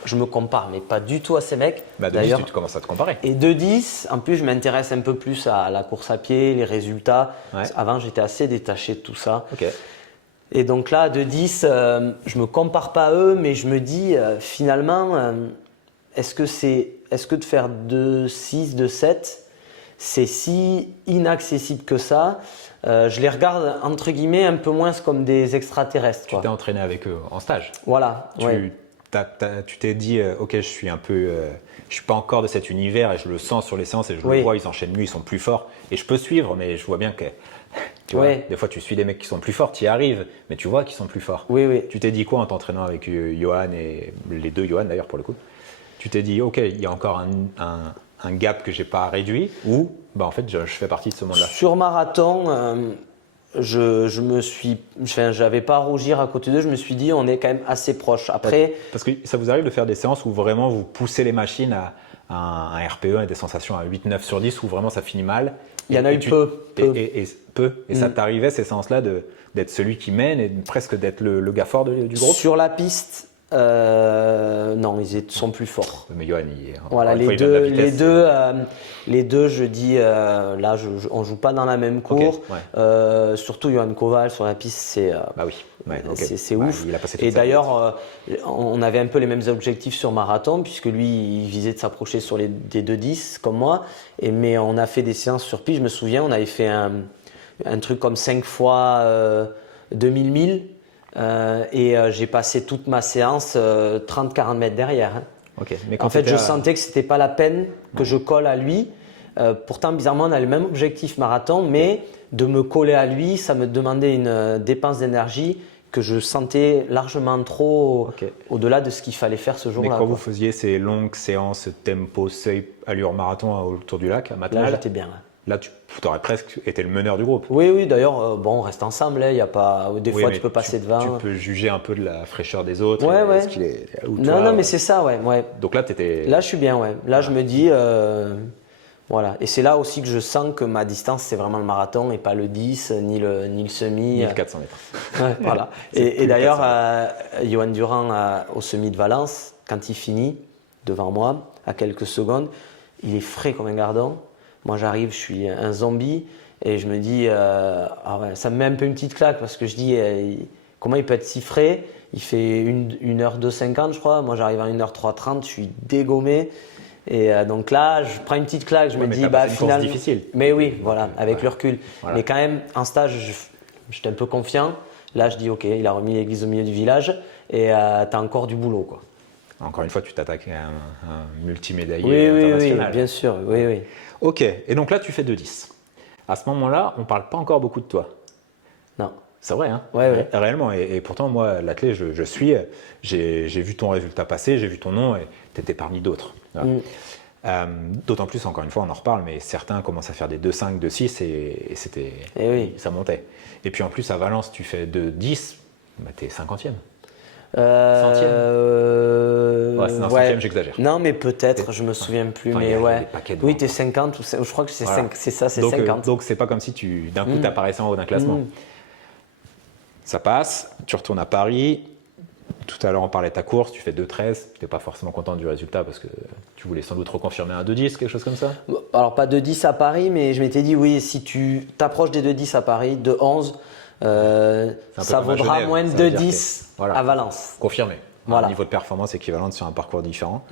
je me compare, mais pas du tout à ces mecs. Bah, de D'ailleurs. 10, tu commences à te comparer. Et 2,10, en plus, je m'intéresse un peu plus à la course à pied, les résultats. Ouais. Avant, j'étais assez détaché de tout ça. Ok. Et donc là, 2,10, je me compare pas à eux, mais je me dis finalement, est-ce que de faire 2,6, 2,7, c'est si inaccessible que ça? Je les regarde entre guillemets un peu moins comme des extraterrestres. Tu quoi. t'es entraîné avec eux en stage. Voilà. Ouais. Tu t'es dit, ok, je suis un peu, je suis pas encore de cet univers et je le sens sur les séances et je Oui. le vois, ils enchaînent mieux, ils sont plus forts et je peux suivre, mais je vois bien que, tu vois, Oui. des fois tu suis des mecs qui sont plus forts, tu y arrives, mais tu vois qu'ils sont plus forts. Oui. Tu t'es dit quoi en t'entraînant avec Johan et les deux Johan d'ailleurs pour le coup? Tu t'es dit, ok, il y a encore un gap que j'ai pas réduit ou, bah en fait, je fais partie de ce monde-là. Sur marathon, j'avais pas à rougir à côté d'eux. Je me suis dit, on est quand même assez proche. Après, Parce que ça vous arrive de faire des séances où vraiment vous poussez les machines à un RPE, à des sensations à 8, 9 sur 10 où vraiment ça finit mal. Il y en a eu peu. Et ça t'arrivait ces séances-là d'être celui qui mène et presque d'être le gars fort du groupe. sur la piste, non, ils sont plus forts. Mais Johan, Voilà, encore une fois, il vient de la vitesse. les deux, je dis, là, on joue pas dans la même cour. Ok, ouais. Surtout Johan Koval sur la piste, c'est Bah oui. Ouais, ok. c'est Ouais, ouf. il a passé toute Et sa vie d'ailleurs, on avait un peu les mêmes objectifs sur marathon, puisque lui, il visait de s'approcher sur des 2,10 comme moi. Mais on a fait des séances sur piste. Je me souviens, on avait fait un truc comme 5 fois 2000 milles. Et j'ai passé toute ma séance 30-40 mètres derrière. Hein. Ok. Mais quand En fait, t'étais je sentais que c'était pas la peine que je colle à lui. Pourtant, bizarrement, on a le même objectif marathon, mais de me coller à lui, ça me demandait une dépense d'énergie que je sentais largement trop Ok. au-delà de ce qu'il fallait faire ce Mais jour-là. quand quoi. vous faisiez ces longues séances tempo, seuil, allure marathon autour du lac, à Là, Matlal, j'étais bien. Là. là tu aurais presque été le meneur du groupe. Oui, d'ailleurs, bon, on reste ensemble. Il y a pas... Des Oui, fois, mais tu peux passer devant. Tu peux juger un peu de la fraîcheur des autres. Ouais, et ouais. ce qu'il est, ou Non, toi, mais c'est ça, ouais. Donc là, tu étais. Là, je suis bien, ouais. Là, je me dis, voilà. Et c'est là aussi que je sens que ma distance, c'est vraiment le marathon et pas le 10, ni le semi. 1400 mètres. Ouais, voilà. C'est plus Et le d'ailleurs, 400. Johan Durand, au semi de Valence, quand il finit devant moi, à quelques secondes, il est frais comme un gardon. Moi, j'arrive, je suis un zombie et je me dis, ah ouais, ça me met un peu une petite claque parce que je dis, comment il peut être si frais? Il fait 1h2,50, je crois. Moi, j'arrive à 1h3,30, je suis dégommé. Et donc là, je prends une petite claque, je me mais dis, t'as bah passé une course finalement. difficile. Mais oui, voilà, avec ouais. le recul. Voilà. Mais quand même, en stage, j'étais un peu confiant. Là, je dis, ok, il a remis l'église au milieu du village et t'as encore du boulot, quoi. Encore une fois, tu t'attaques à un multimédaillé Oui, international. bien sûr, oui. Ok, et donc là, tu fais 2,10. À ce moment-là, on ne parle pas encore beaucoup de toi. Non. C'est vrai, hein? Ouais. Réellement. Et pourtant, moi, l'athlète, je suis. J'ai vu ton résultat passer, j'ai vu ton nom et tu étais parmi d'autres. Voilà. D'autant plus, encore une fois, on en reparle, mais certains commencent à faire des 2,5, 2,6 et c'était, oui. ça montait. Et puis en plus, à Valence, tu fais 2,10, bah, tu es 50e. Ouais, c'est un centième, j'exagère. Non, mais peut-être, je me souviens plus. Enfin, mais il y a ouais. des paquets de Oui, ventes. tu es 50 ou je crois que c'est Voilà. c'est ça, c'est donc, 50. donc, c'est pas comme si d'un coup, tu apparaissais en haut d'un classement. Ça passe, tu retournes à Paris. Tout à l'heure, on parlait de ta course, tu fais 2,13. Tu n'es pas forcément content du résultat parce que tu voulais sans doute reconfirmer un 2,10, quelque chose comme ça? Alors, pas 2,10 à Paris, mais je m'étais dit, oui, si tu t'approches des 2,10 à Paris, 2,11, peu ça comme à vaudra Genève, moins ça de veut dire 10 voilà. à Valence. Confirmé. Voilà. Un niveau de performance équivalent sur un parcours différent.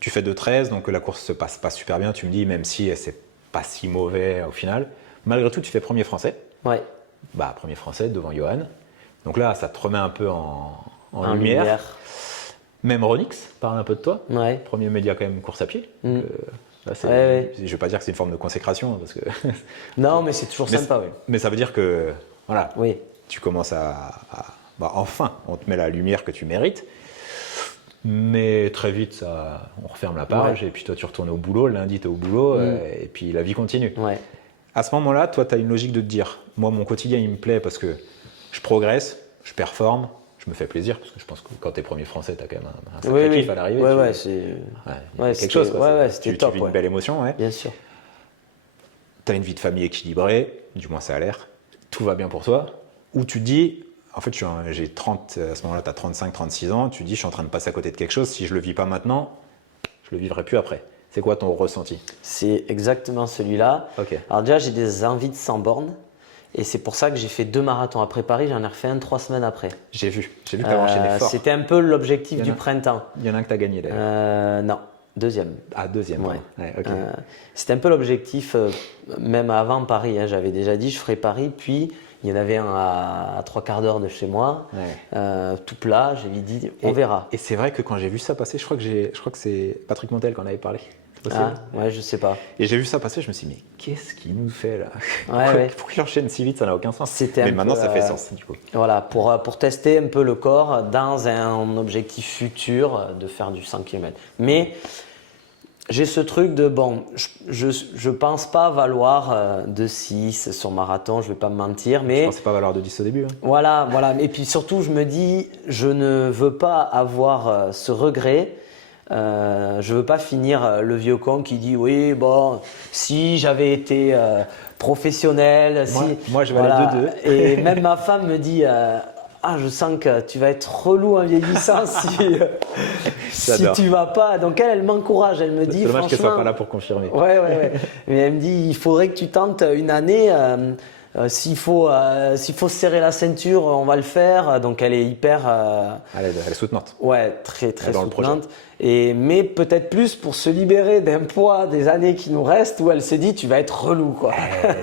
Tu fais 2,13, donc la course se passe pas super bien. Tu me dis, même si c'est pas si mauvais au final. Malgré tout, tu fais premier français. Ouais. Bah, premier français devant Johan. Donc là, ça te remet un peu en lumière. Même Ronix parle un peu de toi. Ouais. Premier média quand même course à pied. Donc, là, je vais pas dire que c'est une forme de consécration parce que. Non, mais c'est toujours sympa, oui. Mais ça veut dire que voilà, Oui. tu commences bah, enfin, on te met la lumière que tu mérites. Mais très vite, on referme la page et puis toi, tu retournes au boulot. Lundi, tu es au boulot et puis la vie continue. Ouais. À ce moment-là, toi, tu as une logique de te dire, moi, mon quotidien, il me plaît parce que je progresse, je performe, je me fais plaisir parce que je pense que quand tu es premier français, tu as quand même un sacré kiff à l'arrivée. Ouais, c'est quelque chose. C'était tu top. vis une belle émotion. Ouais. Bien sûr. Tu as une vie de famille équilibrée, du moins ça a l'air, tout va bien pour toi. Ou tu te dis, en fait, j'ai 30, à ce moment-là, tu as 35, 36 ans, tu te dis, je suis en train de passer à côté de quelque chose, si je le vis pas maintenant, je le vivrai plus après. C'est quoi ton ressenti? C'est exactement celui-là. Ok. Alors déjà, j'ai des envies de 100 bornes. Et c'est pour ça que j'ai fait 2 marathons après Paris, j'en ai refait un 3 semaines après. J'ai vu que tu avais enchaîné fort. C'était un peu l'objectif du printemps. Il y en a un que tu as gagné d'ailleurs. Non, deuxième. Ah, deuxième. Ouais. Okay. C'était un peu l'objectif, même avant Paris. J'avais déjà dit, je ferais Paris. Puis, il y en avait un à 3 quarts d'heure de chez moi, tout plat. J'ai dit, on verra. Et c'est vrai que quand j'ai vu ça passer, je crois que c'est Patrick Montel qui en avait parlé. Ah, ouais, je sais pas. Et j'ai vu ça passer, je me suis dit, mais qu'est-ce qu'il nous fait là? Pourquoi il enchaîne si vite? Ça n'a aucun sens. Mais maintenant, ça fait sens du coup. Voilà, pour tester un peu le corps dans un objectif futur de faire du 100 km. Mais j'ai ce truc de, bon, je pense pas valoir de 6 sur marathon, je vais pas me mentir. Mais je pensais pas valoir de 10 au début. Hein. Voilà. Et puis surtout, je me dis, je ne veux pas avoir ce regret. Je veux pas finir le vieux con qui dit oui bon si j'avais été professionnel moi je vais aller 2-2 et même ma femme me dit je sens que tu vas être relou en vieillissant si tu vas pas, donc elle m'encourage, elle me dit c'est dommage franchement qu'elle soit pas là pour confirmer. Ouais. Mais elle me dit il faudrait que tu tentes une année. S'il faut se serrer la ceinture, on va le faire. Donc elle est hyper. Elle est soutenante. Ouais, très soutenante. Mais peut-être plus pour se libérer d'un poids des années qui nous restent où elle se dit tu vas être relou quoi.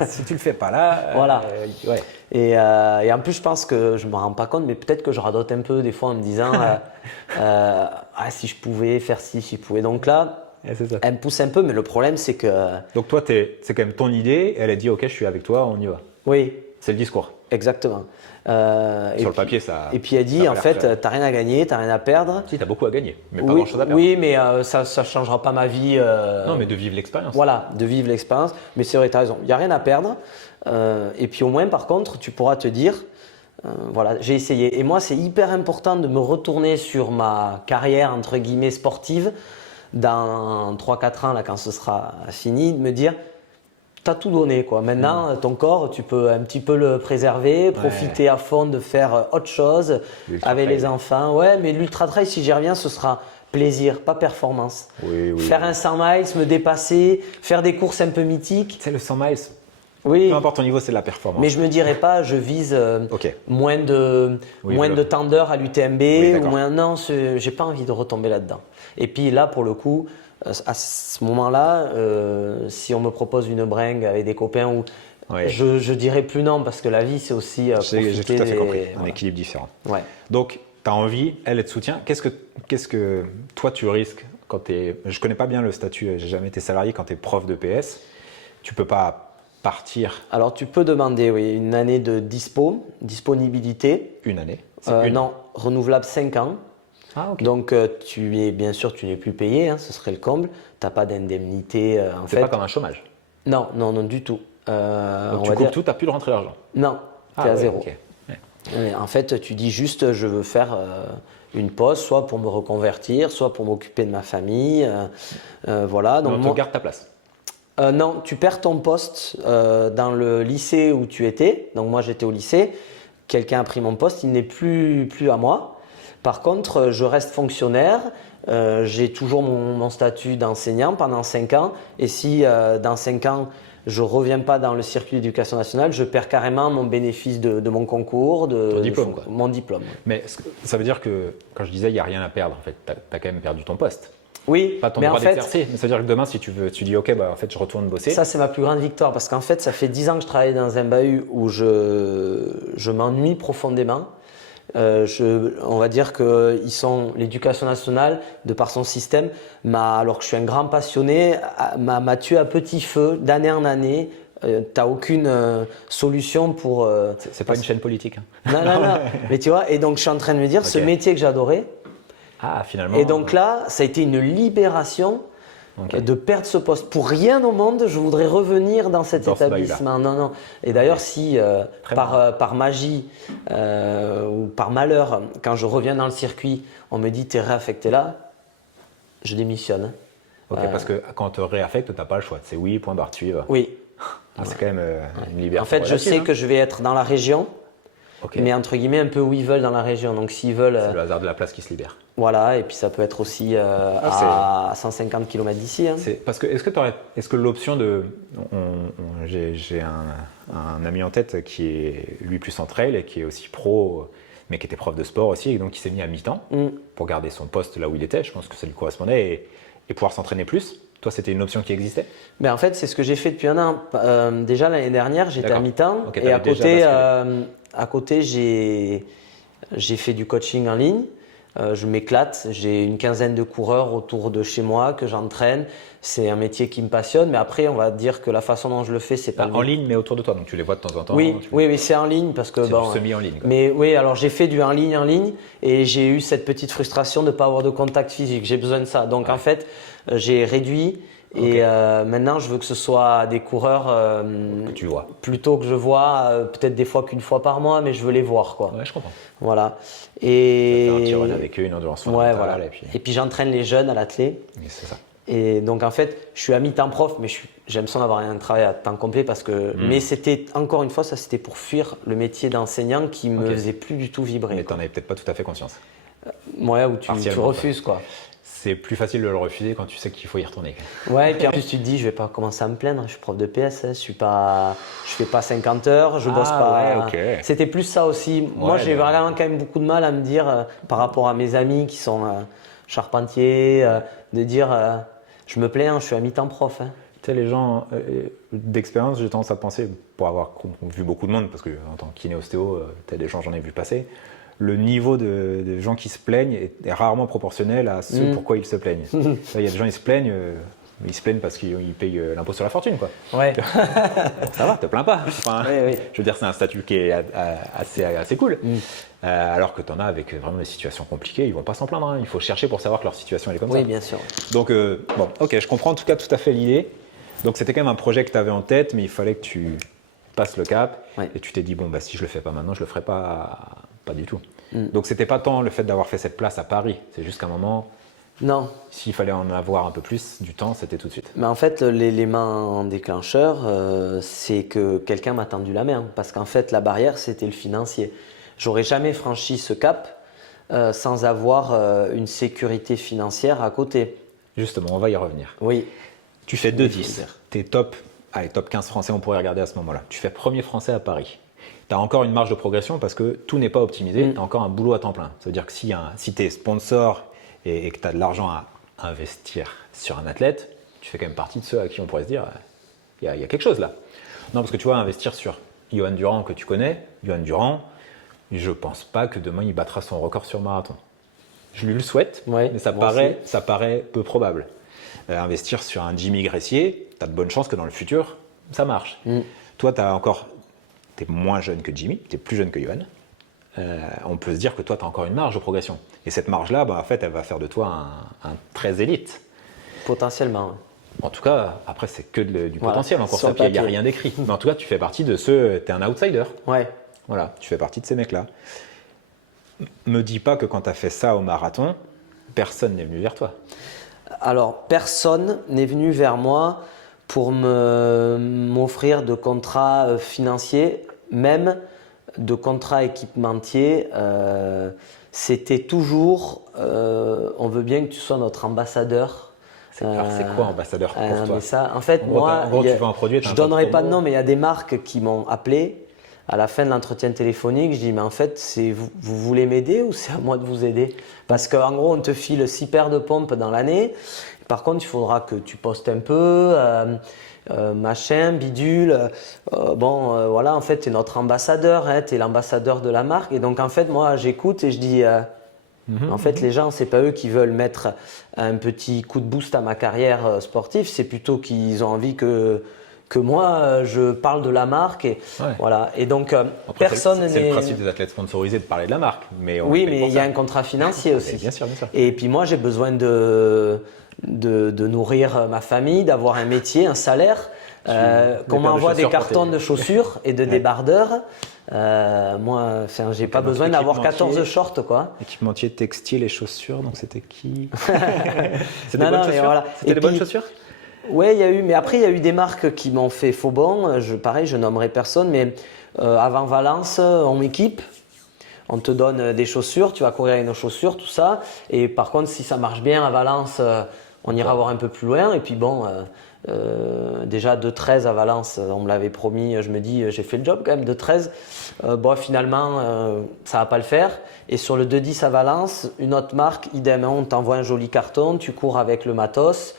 Si tu le fais pas là. Voilà. Ouais. Et en plus je pense que je me rends pas compte, mais peut-être que je radote un peu des fois en me disant si je pouvais faire ci, si je pouvais. Donc là. C'est ça. Elle me pousse un peu, mais le problème c'est que. Donc toi c'est quand même ton idée. Elle a dit ok je suis avec toi, on y va. Oui. C'est le discours. Exactement. Sur le papier, ça. Et puis elle dit en fait, t'as rien à gagner, t'as rien à perdre. Si, t'as beaucoup à gagner, mais pas grand chose à perdre. Oui, mais ça ne changera pas ma vie. Non, mais de vivre l'expérience. Voilà, de vivre l'expérience. Mais c'est vrai, t'as raison. Il n'y a rien à perdre. Et puis au moins, par contre, tu pourras te dire, voilà, j'ai essayé. Et moi, c'est hyper important de me retourner sur ma carrière entre guillemets sportive dans 3-4 ans, là, quand ce sera fini, de me dire. Tu as tout donné quoi. Maintenant, ton corps, tu peux un petit peu le préserver, profiter à fond de faire autre chose avec les enfants. Ouais, mais l'ultra trail, si j'y reviens, ce sera plaisir, pas performance. Faire un 100 miles, me dépasser, faire des courses un peu mythiques. C'est le 100 miles. Oui. Peu importe ton niveau, c'est de la performance. Mais je me dirais pas, je vise moins de temps d'heures à l'UTMB. Non, j'ai pas envie de retomber là-dedans. Et puis là, pour le coup. À ce moment-là, si on me propose une bringue avec des copains, je dirais plus non parce que la vie c'est aussi j'ai tout à fait compris, un équilibre différent. Ouais. Donc tu as envie, elle te soutient. Qu'est-ce que toi tu risques quand tu es. Je connais pas bien le statut, j'ai jamais été salarié quand tu es prof de PS. Tu peux pas partir. Alors tu peux demander une année de disponibilité. Une année Non, renouvelable 5 ans. Ah, okay. Donc, bien sûr, tu n'es plus payé, ce serait le comble. Tu n'as pas d'indemnité. C'est pas comme un chômage? Non, du tout. Donc, tu coupes tout, tu n'as plus de rentrée d'argent? Non, tu es à zéro. Okay. En fait, tu dis juste, je veux faire une pause, soit pour me reconvertir, soit pour m'occuper de ma famille. Voilà. Donc, on te garde ta place? Non, tu perds ton poste dans le lycée où tu étais. Donc, moi, j'étais au lycée. Quelqu'un a pris mon poste, il n'est plus à moi. Par contre, je reste fonctionnaire, j'ai toujours mon statut d'enseignant pendant 5 ans. Et si dans 5 ans, je ne reviens pas dans le circuit d'éducation nationale, je perds carrément mon bénéfice de mon concours, Ton diplôme, quoi. mon diplôme. Mais ça veut dire que, quand je disais il n'y a rien à perdre, en fait, tu as quand même perdu ton poste. Oui, Pas ton mais droit en fait, d'exercer. Mais ça veut dire que demain, si tu dis ok, bah, en fait, je retourne bosser. ça c'est ma plus grande victoire parce qu'en fait, ça fait 10 ans que je travaille dans un bahut où je m'ennuie profondément. On va dire que l'éducation nationale, de par son système, alors que je suis un grand passionné, m'a tué à petit feu d'année en année. Tu n'as aucune solution pour. C'est pas une chaîne politique. Hein. Non. Mais tu vois, et donc je suis en train de me dire, ce métier que j'adorais. Ah, finalement. Et donc là, ça a été une libération de perdre ce poste. Pour rien au monde, je voudrais revenir dans cet établissement. Non. Et d'ailleurs, si par magie ou par malheur, quand je reviens dans le circuit, on me dit t'es réaffecté là, je démissionne. Ok, parce que quand on te réaffecte, tu n'as pas le choix. C'est oui, point barre, tu y vas. Oui. C'est quand même une liberté. En fait, je sais que je vais être dans la région. Okay. Mais entre guillemets, un peu où ils veulent dans la région. Donc s'ils veulent. C'est le hasard de la place qui se libère. Voilà, et puis ça peut être aussi à 150 km d'ici. Hein. Parce que est-ce que l'option de. J'ai un ami en tête qui est lui plus en trail et qui est aussi pro, mais qui était prof de sport aussi, et donc qui s'est mis à mi-temps pour garder son poste là où il était. Je pense que ça lui correspondait et pouvoir s'entraîner plus. Toi, c'était une option qui existait? Ben en fait, c'est ce que j'ai fait depuis un an. Déjà l'année dernière, j'étais à mi-temps Okay, et à côté, j'ai fait du coaching en ligne. Je m'éclate. J'ai une quinzaine de coureurs autour de chez moi que j'entraîne. C'est un métier qui me passionne. Mais après, on va dire que la façon dont je le fais, c'est pas en ligne, mais autour de toi. Donc tu les vois de temps en temps. Oui, c'est en ligne parce que c'est du semi en ligne. Quoi. Mais oui, alors j'ai fait du en ligne et j'ai eu cette petite frustration de ne pas avoir de contact physique. J'ai besoin de ça. Donc en fait, j'ai réduit. Et maintenant, je veux que ce soit des coureurs que tu vois. Plutôt que je vois, peut-être des fois qu'une fois par mois, mais je veux les voir. Quoi. Ouais, je comprends. Voilà. Et faire un petit run avec eux, une endurance fondamentale. Voilà. Et puis j'entraîne les jeunes à l'athlé. C'est ça. Et donc en fait, je suis à mi-temps prof, mais j'ai l'impression d'avoir un travail à temps complet parce que. Mais c'était encore une fois, ça c'était pour fuir le métier d'enseignant qui me faisait plus du tout vibrer. Mais tu n'en avais peut-être pas tout à fait conscience. Ouais, ou tu refuses quoi. C'est plus facile de le refuser quand tu sais qu'il faut y retourner. Ouais, et puis en plus tu te dis, je vais pas commencer à me plaindre, je suis prof de PS, je fais pas 50 heures, je bosse pas. Ouais, okay. C'était plus ça aussi. Moi, j'ai vraiment quand même beaucoup de mal à me dire, par rapport à mes amis qui sont charpentiers, de dire, je me plains, je suis à mi-temps prof. Hein. Tu sais, les gens d'expérience, j'ai tendance à penser, pour avoir vu beaucoup de monde, parce que en tant que kiné-ostéo, tu as des gens, j'en ai vu passer. Le niveau de gens qui se plaignent est rarement proportionnel à ce pourquoi ils se plaignent. Il y a des gens, ils se plaignent parce qu'ils payent l'impôt sur la fortune. Quoi. Ouais. Ça va, te plains pas. Enfin, oui. Je veux dire, c'est un statut qui est assez cool. Alors que tu en as avec vraiment des situations compliquées, ils vont pas s'en plaindre. Hein. Il faut chercher pour savoir que leur situation elle est comme ça. Oui, bien sûr. Donc, bon, ok, je comprends en tout cas tout à fait l'idée. Donc, c'était quand même un projet que tu avais en tête, mais il fallait que tu passes le cap. Ouais. Et tu t'es dit, bon, bah, si je le fais pas maintenant, je le ferai pas du tout. Donc, c'était pas tant le fait d'avoir fait cette place à Paris. C'est juste qu'à un moment, non. S'il fallait en avoir un peu plus du temps, c'était tout de suite. Mais en fait, l'élément déclencheur, c'est que quelqu'un m'a tendu la main. Parce qu'en fait, la barrière, c'était le financier. J'aurais jamais franchi ce cap sans avoir une sécurité financière à côté. Justement, on va y revenir. Oui. Tu fais 2-10. Tu es top 15 français, on pourrait regarder à ce moment-là. Tu fais premier français à Paris. Tu as encore une marge de progression parce que tout n'est pas optimisé. Tu as encore un boulot à temps plein. Ça veut dire que si tu es sponsor et que tu as de l'argent à investir sur un athlète, tu fais quand même partie de ceux à qui on pourrait se dire il y a quelque chose là. Non, parce que tu vois, investir sur Johan Durand que tu connais, Johan Durand, je ne pense pas que demain il battra son record sur marathon. Je lui le souhaite, mais ça paraît peu probable. Investir sur un Jimmy Gressier, tu as de bonnes chances que dans le futur, ça marche. Toi, tu es moins jeune que Jimmy, tu es plus jeune que Johan. On peut se dire que toi, tu as encore une marge de progression. Et cette marge-là, en fait, elle va faire de toi un très élite. Potentiellement. En tout cas, après, c'est que du potentiel en course à pied, il n'y a rien d'écrit. Mais en tout cas, tu fais partie de ceux, tu es un outsider. Ouais. Voilà, tu fais partie de ces mecs-là. Me dis pas que quand tu as fait ça au marathon, personne n'est venu vers toi. Alors, personne n'est venu vers moi pour m'offrir de contrats financiers, même de contrats équipementiers. C'était toujours, on veut bien que tu sois notre ambassadeur Alors, c'est quoi ambassadeur pour toi? Mais ça, en fait, En gros, tu vends un produit, je ne donnerai pas de nom, mais il y a des marques qui m'ont appelé à la fin de l'entretien téléphonique. Je dis, mais en fait, vous voulez m'aider ou c'est à moi de vous aider? Parce qu'en gros, on te file 6 paires de pompes dans l'année. Par contre, il faudra que tu postes un peu, machin, bidule. Voilà, en fait, tu es notre ambassadeur, hein, tu es l'ambassadeur de la marque. Et donc, en fait, moi, j'écoute et je dis… En fait, les gens, c'est pas eux qui veulent mettre un petit coup de boost à ma carrière sportive, c'est plutôt qu'ils ont envie que moi, je parle de la marque. Et, voilà. Et donc, après, personne n'est… C'est le principe des athlètes sponsorisés de parler de la marque. Mais oui, mais il y a un contrat financier aussi. Bien sûr, bien sûr. Et puis moi, j'ai besoin de nourrir ma famille, d'avoir un métier, un salaire. Qu'on m'envoie des cartons de chaussures et de débardeurs. Moi, j'ai pas besoin d'avoir 14 shorts, quoi. Équipementier textile et chaussures, donc c'était qui? C'était des bonnes chaussures. Voilà. C'était des bonnes chaussures? Oui, il y a eu, mais après il y a eu des marques qui m'ont fait faux bon. Pareil, je nommerai personne, mais avant Valence, on m'équipe. On te donne des chaussures, tu vas courir avec nos chaussures, tout ça. Et par contre, si ça marche bien à Valence, on ira voir un peu plus loin. Et puis bon, déjà de 13 à Valence, on me l'avait promis, je me dis, j'ai fait le job quand même de 13. Finalement, ça va pas le faire. Et sur le 2-10 à Valence, une autre marque, idem, on t'envoie un joli carton, tu cours avec le matos.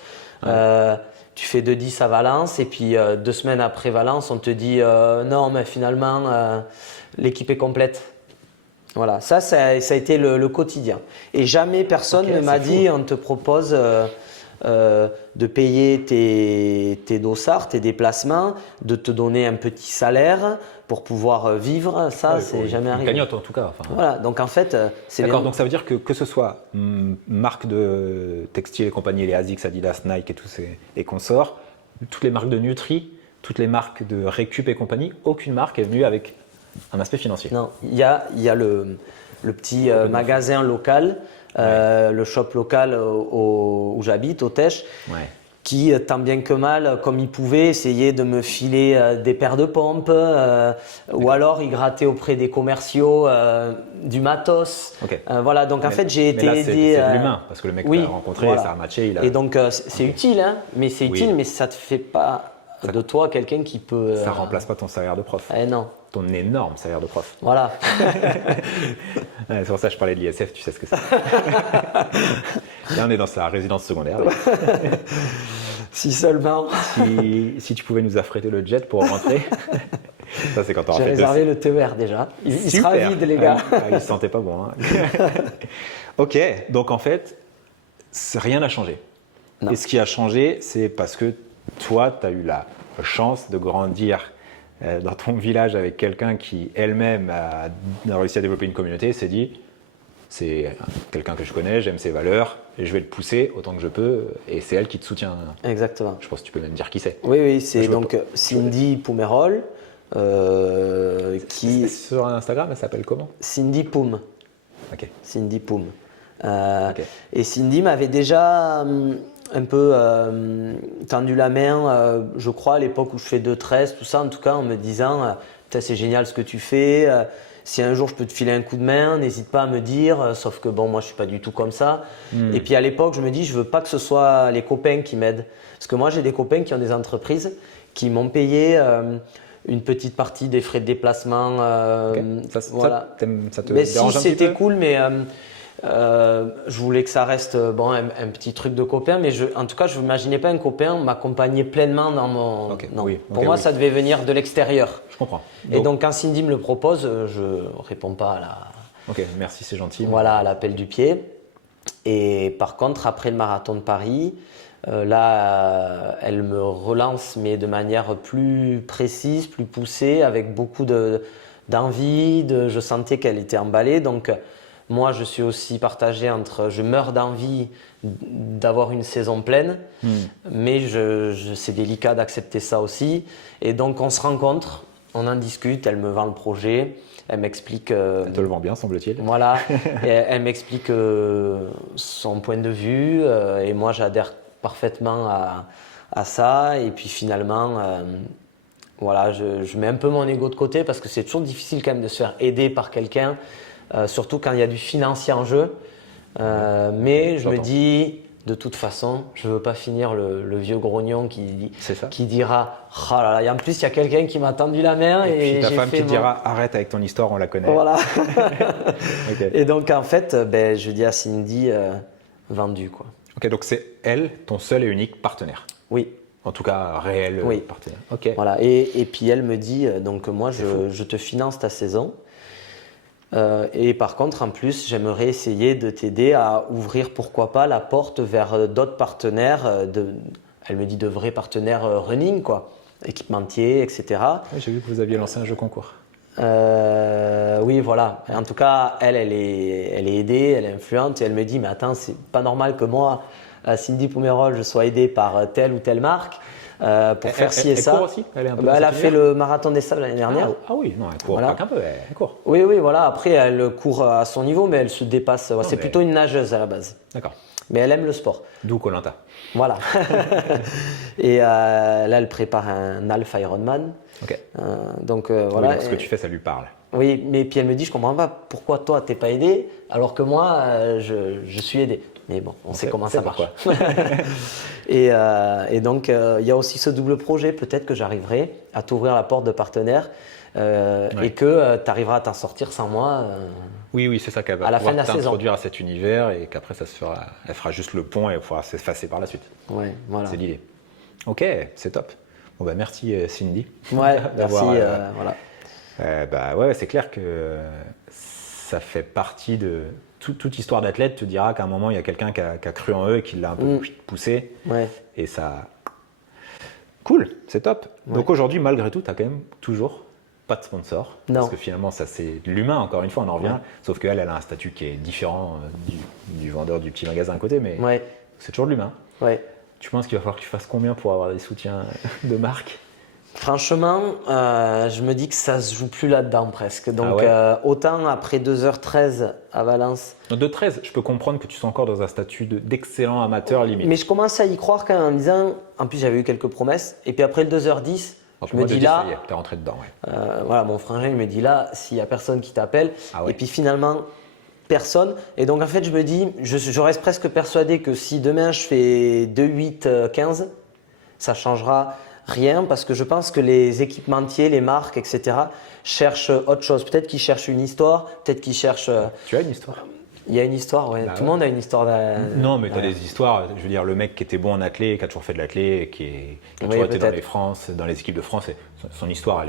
Tu fais 2-10 à Valence et puis 2 semaines après Valence, on te dit non, mais finalement, l'équipe est complète. Voilà, ça a été le quotidien. Et jamais personne ne m'a dit on te propose de payer tes dossards, tes déplacements, de te donner un petit salaire pour pouvoir vivre. Ça, c'est jamais arrivé. Une cagnotte en tout cas. Enfin. Voilà, donc en fait, c'est d'accord, bien. donc ça veut dire que ce soit marque de textile et compagnie, les ASICS, Adidas, Nike et tous et consorts, toutes les marques de Nutri, toutes les marques de Récup et compagnie, aucune marque est venue avec un aspect financier. Non, il y a le petit magasin local, le shop local où j'habite, au Tèche, qui, tant bien que mal, comme il pouvait, essayait de me filer des paires de pompes, ou alors il grattait auprès des commerciaux du matos. Voilà, donc en fait j'ai été aidé. C'est de l'humain, parce que le mec t'a rencontré, ça a matché. Et donc c'est utile, hein, mais c'est utile, mais ça ne te fait pas de toi quelqu'un qui peut… Ça ne remplace pas ton salaire de prof. Non. Ton énorme salaire de prof. Voilà. C'est pour ça que je parlais de l'ISF, tu sais ce que c'est. Là, on est dans sa résidence secondaire. Si seulement. Si tu pouvais nous affréter le jet pour rentrer. Ça, c'est quand on J'ai réservé le TER déjà. Il sera vide, les gars. Il ne se sentait pas bon. Hein. Ok, donc en fait, rien n'a changé. Non. Et ce qui a changé, c'est parce que toi, tu as eu la chance de grandir dans ton village avec quelqu'un qui elle-même a réussi à développer une communauté, s'est dit c'est quelqu'un que je connais, j'aime ses valeurs et je vais le pousser autant que je peux et c'est elle qui te soutient. Exactement. Je pense que tu peux même dire qui c'est. Oui, c'est donc Cindy Poumerol qui… Sur Instagram, elle s'appelle comment? Cindy Poum. Ok. Cindy Poum. Et Cindy m'avait déjà un peu tendu la main, je crois, à l'époque où je fais 2-13, tout ça, en tout cas, en me disant c'est génial ce que tu fais, si un jour je peux te filer un coup de main, n'hésite pas à me dire, sauf que bon, moi je suis pas du tout comme ça. Et puis à l'époque, je me dis, je veux pas que ce soit les copains qui m'aident, parce que moi j'ai des copains qui ont des entreprises qui m'ont payé une petite partie des frais de déplacement. Ça te mais dérange si un petit c'était peu cool, mais je voulais que ça reste un petit truc de copain, mais en tout cas, je n'imaginais pas un copain m'accompagner pleinement dans mon… Pour moi, ça devait venir de l'extérieur. Je comprends. Et donc, quand Cindy me le propose, je ne réponds pas à la… Ok, merci, c'est gentil. Voilà, à l'appel du pied. Et par contre, après le marathon de Paris, elle me relance, mais de manière plus précise, plus poussée, avec beaucoup d'envie. Je sentais qu'elle était emballée. Donc, moi, je suis aussi partagé entre je meurs d'envie d'avoir une saison pleine, mais c'est délicat d'accepter ça aussi. Et donc, on se rencontre, on en discute, elle me vend le projet, elle m'explique… Elle te le vend bien, semble-t-il. Voilà, et elle m'explique son point de vue et moi, j'adhère parfaitement à ça. Et puis finalement, voilà, je mets un peu mon ego de côté parce que c'est toujours difficile quand même de se faire aider par quelqu'un. Surtout quand il y a du financier en jeu. Mais je me dis, de toute façon, je veux pas finir le vieux grognon C'est ça. qui dira « Oh là là, et en plus, il y a quelqu'un qui m'a tendu la main Et et puis ta j'ai femme fait qui mon- dira arrête avec ton histoire, on la connaît. Voilà. Ok. Et donc, en fait, je dis à Cindy, vendu, quoi. Ok, donc c'est elle, ton seul et unique partenaire. Oui, En tout cas, réel Oui. partenaire. Ok. voilà. Et puis, elle me dit, donc moi, C'est fou. je te finance ta saison. Et par contre, en plus, j'aimerais essayer de t'aider à ouvrir, pourquoi pas, la porte vers d'autres partenaires. Elle me dit de vrais partenaires running, quoi. Équipementiers, etc. Ouais, j'ai vu que vous aviez lancé un jeu concours. Oui, voilà. En tout cas, elle est aidée, elle est influente et elle me dit, mais attends, c'est pas normal que moi, Cindy Pomerol, je sois aidée par telle ou telle marque pour faire ci et elle ça. court aussi. Elle est un peu Bah, dans elle a cet fait univers. le marathon des sables l'année dernière. Ah oui, non, elle court Voilà. pas qu'un peu, elle court. Oui, oui, voilà. Après, elle court à son niveau, mais elle se dépasse. Ouais, c'est mais- plutôt une nageuse à la base. D'accord. Mais elle aime le sport. D'où Koh Lanta. Voilà. Et là, elle prépare un Alpha Ironman. Ok. Donc Oui, voilà. donc ce que tu fais, ça lui parle. Oui, mais puis elle me dit, je comprends pas pourquoi toi t'es pas aidé, alors que moi je suis aidé. Mais bon, on sait comment ça marche. Et donc il y a aussi ce double projet. Peut-être que j'arriverai à t'ouvrir la porte de partenaire et que tu arriveras à t'en sortir sans moi. Oui, c'est ça qu'elle va À la fin pouvoir de la saison. t'introduire à cet univers et qu'après, ça se fera, elle fera juste le pont et elle pourra s'effacer par la suite. Ouais, voilà. C'est l'idée. Ok, c'est top. Bon, bah, merci Cindy. Ouais, merci. d'avoir, Voilà. Bah ouais, c'est clair que ça fait partie de toute histoire d'athlète. Te dira qu'à un moment, il y a quelqu'un qui a cru en eux et qui l'a un peu poussé. Ouais. Et ça. Cool, c'est top. Donc aujourd'hui, malgré tout, tu as quand même toujours pas de sponsor. Non. Parce que finalement, ça c'est de l'humain, encore une fois, on en revient. Ouais. Sauf qu'elle, elle a un statut qui est différent du vendeur du petit magasin à côté, mais Ouais. c'est toujours de l'humain. Ouais. Tu penses qu'il va falloir que tu fasses combien pour avoir des soutiens de marque? Franchement, je me dis que ça se joue plus là-dedans presque. Donc autant après 2h13 à Valence. Donc de 13, je peux comprendre que tu sois encore dans un statut d'excellent amateur limite. Mais je commence à y croire quand même en me disant, en plus j'avais eu quelques promesses, et puis après le 2h10, Alors, je me moi, dis de 10, là, ça y est, t'es rentré dedans. Ouais. voilà, mon frangin il me dit là, s'il n'y a personne qui t'appelle, Ah ouais. et puis finalement personne. Et donc en fait je me dis, je reste presque persuadé que si demain je fais 2,8, 15, ça changera rien parce que je pense que les équipementiers, les marques, etc. cherchent autre chose. Peut-être qu'ils cherchent une histoire, peut-être qu'ils cherchent… Tu as une histoire? Il y a une histoire, ouais. Bah Tout le monde a une histoire. Non, mais tu as des histoires. Je veux dire, le mec qui était bon en athlé, qui a toujours fait de l'athlé, qui a Oui, toujours été dans peut-être. dans les équipes de France, son histoire,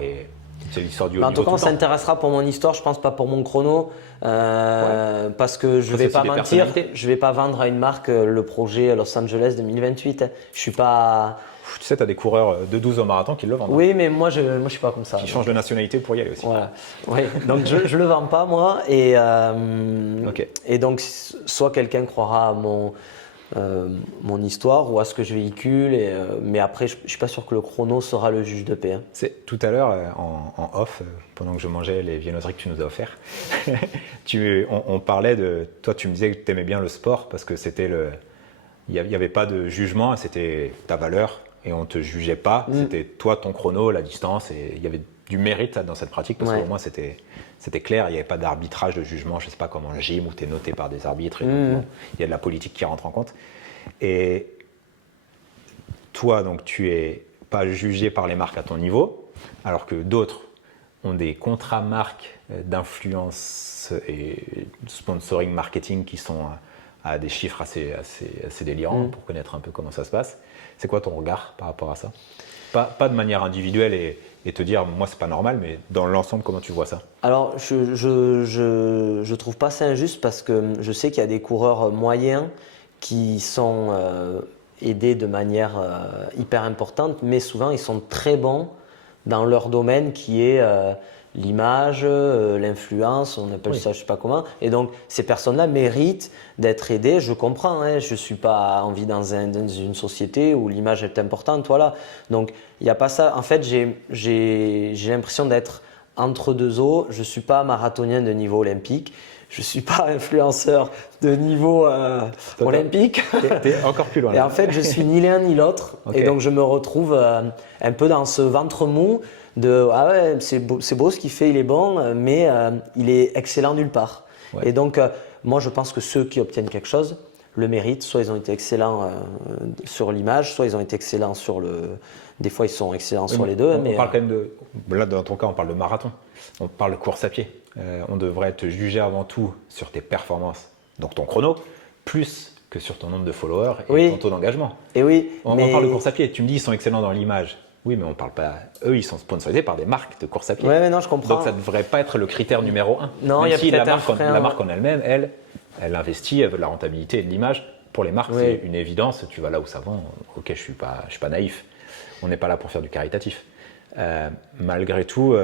c'est l'histoire du haut Mais en niveau tout cas, on tout le temps. s'intéressera pour mon histoire, je pense pas pour mon chrono, parce que je Ça, vais c'est pas aussi des mentir, personnalités. je vais pas vendre à une marque le projet Los Angeles 2028. Je suis pas. Tu sais, tu as des coureurs de 12 au marathon qui le vendent. Oui, mais moi je suis pas comme ça. Qui changent de nationalité pour y aller aussi. Voilà. Oui. Donc je le vends pas moi Ok. et donc soit quelqu'un croira à mon histoire ou à ce que je véhicule, mais après je suis pas sûr que le chrono sera le juge de paix. Hein. C'est tout à l'heure en off, pendant que je mangeais les viennoiseries que tu nous as offert, on parlait de toi. Tu me disais que tu aimais bien le sport parce que il n'y avait pas de jugement, c'était ta valeur et on te jugeait pas. C'était toi, ton chrono, la distance et il y avait du mérite dans cette pratique parce que pour moi c'était clair. Il n'y avait pas d'arbitrage, de jugement. Je sais pas comment le gym où tu es noté par des arbitres. Et donc, bon, il y a de la politique qui rentre en compte. Et toi, donc, tu es pas jugé par les marques à ton niveau, alors que d'autres ont des contrats marques d'influence et sponsoring marketing qui sont à des chiffres assez délirants pour connaître un peu comment ça se passe. C'est quoi ton regard par rapport à ça? Pas de manière individuelle et te dire moi c'est pas normal, mais dans l'ensemble comment tu vois ça? Alors je trouve pas ça injuste parce que je sais qu'il y a des coureurs moyens qui sont aidés de manière hyper importante, mais souvent ils sont très bons dans leur domaine qui est l'image, l'influence, on appelle ça je sais pas comment. Et donc ces personnes-là méritent d'être aidées. Je comprends, hein, je suis pas en vie dans une société où l'image est importante, voilà. Donc il n'y a pas ça. En fait, j'ai l'impression d'être entre deux eaux. Je suis pas marathonien de niveau olympique. Je suis pas influenceur de niveau olympique. T'es encore plus loin. Et en fait, je suis ni l'un ni l'autre. Ok. Et donc, je me retrouve un peu dans ce ventre mou de ah ouais, c'est beau ce qu'il fait, il est bon, mais il est excellent nulle part. Ouais. Et donc, moi, je pense que ceux qui obtiennent quelque chose le méritent. Soit ils ont été excellents sur l'image, soit ils ont été excellents sur le. Des fois, ils sont excellents sur les deux. On parle quand même de. Là, dans ton cas, on parle de marathon. On parle de course à pied. On devrait te juger avant tout sur tes performances, donc ton chrono, plus que sur ton nombre de followers et ton taux d'engagement. Et oui. On parle de course à pied. Tu me dis, ils sont excellents dans l'image. Oui, mais on parle pas. Eux, ils sont sponsorisés par des marques de course à pied. Oui, mais non, je comprends. Donc ça ne devrait pas être le critère numéro 1. Non, il y a si peut-être la marque en elle-même, elle investit, elle veut de la rentabilité et de l'image. Pour les marques, c'est une évidence. Tu vas là où ça vend. Ok, je suis pas naïf. On n'est pas là pour faire du caritatif. Malgré tout,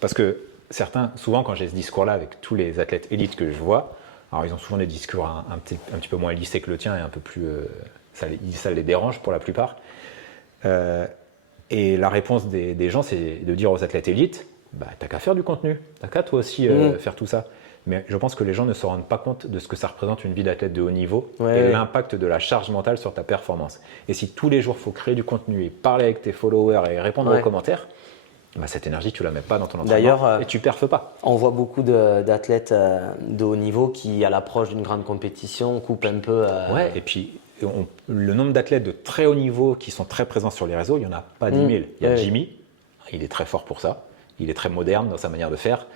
parce que certains, souvent, quand j'ai ce discours-là avec tous les athlètes élites que je vois, alors ils ont souvent des discours un petit peu moins lissés que le tien et un peu plus, ça les dérange pour la plupart. Et la réponse des gens, c'est de dire aux athlètes élites, t'as qu'à faire du contenu, t'as qu'à toi aussi faire tout ça. Mais je pense que les gens ne se rendent pas compte de ce que ça représente une vie d'athlète de haut niveau et l'impact de la charge mentale sur ta performance. Et si tous les jours, il faut créer du contenu et parler avec tes followers et répondre aux commentaires, cette énergie, tu ne la mets pas dans ton entraînement. D'ailleurs, et tu ne perfes pas. On voit beaucoup d'athlètes de haut niveau qui, à l'approche d'une grande compétition, coupent un peu. Ouais, et puis le nombre d'athlètes de très haut niveau qui sont très présents sur les réseaux, il n'y en a pas 10 000. Il y a Jimmy, il est très fort pour ça. Il est très moderne dans sa manière de faire.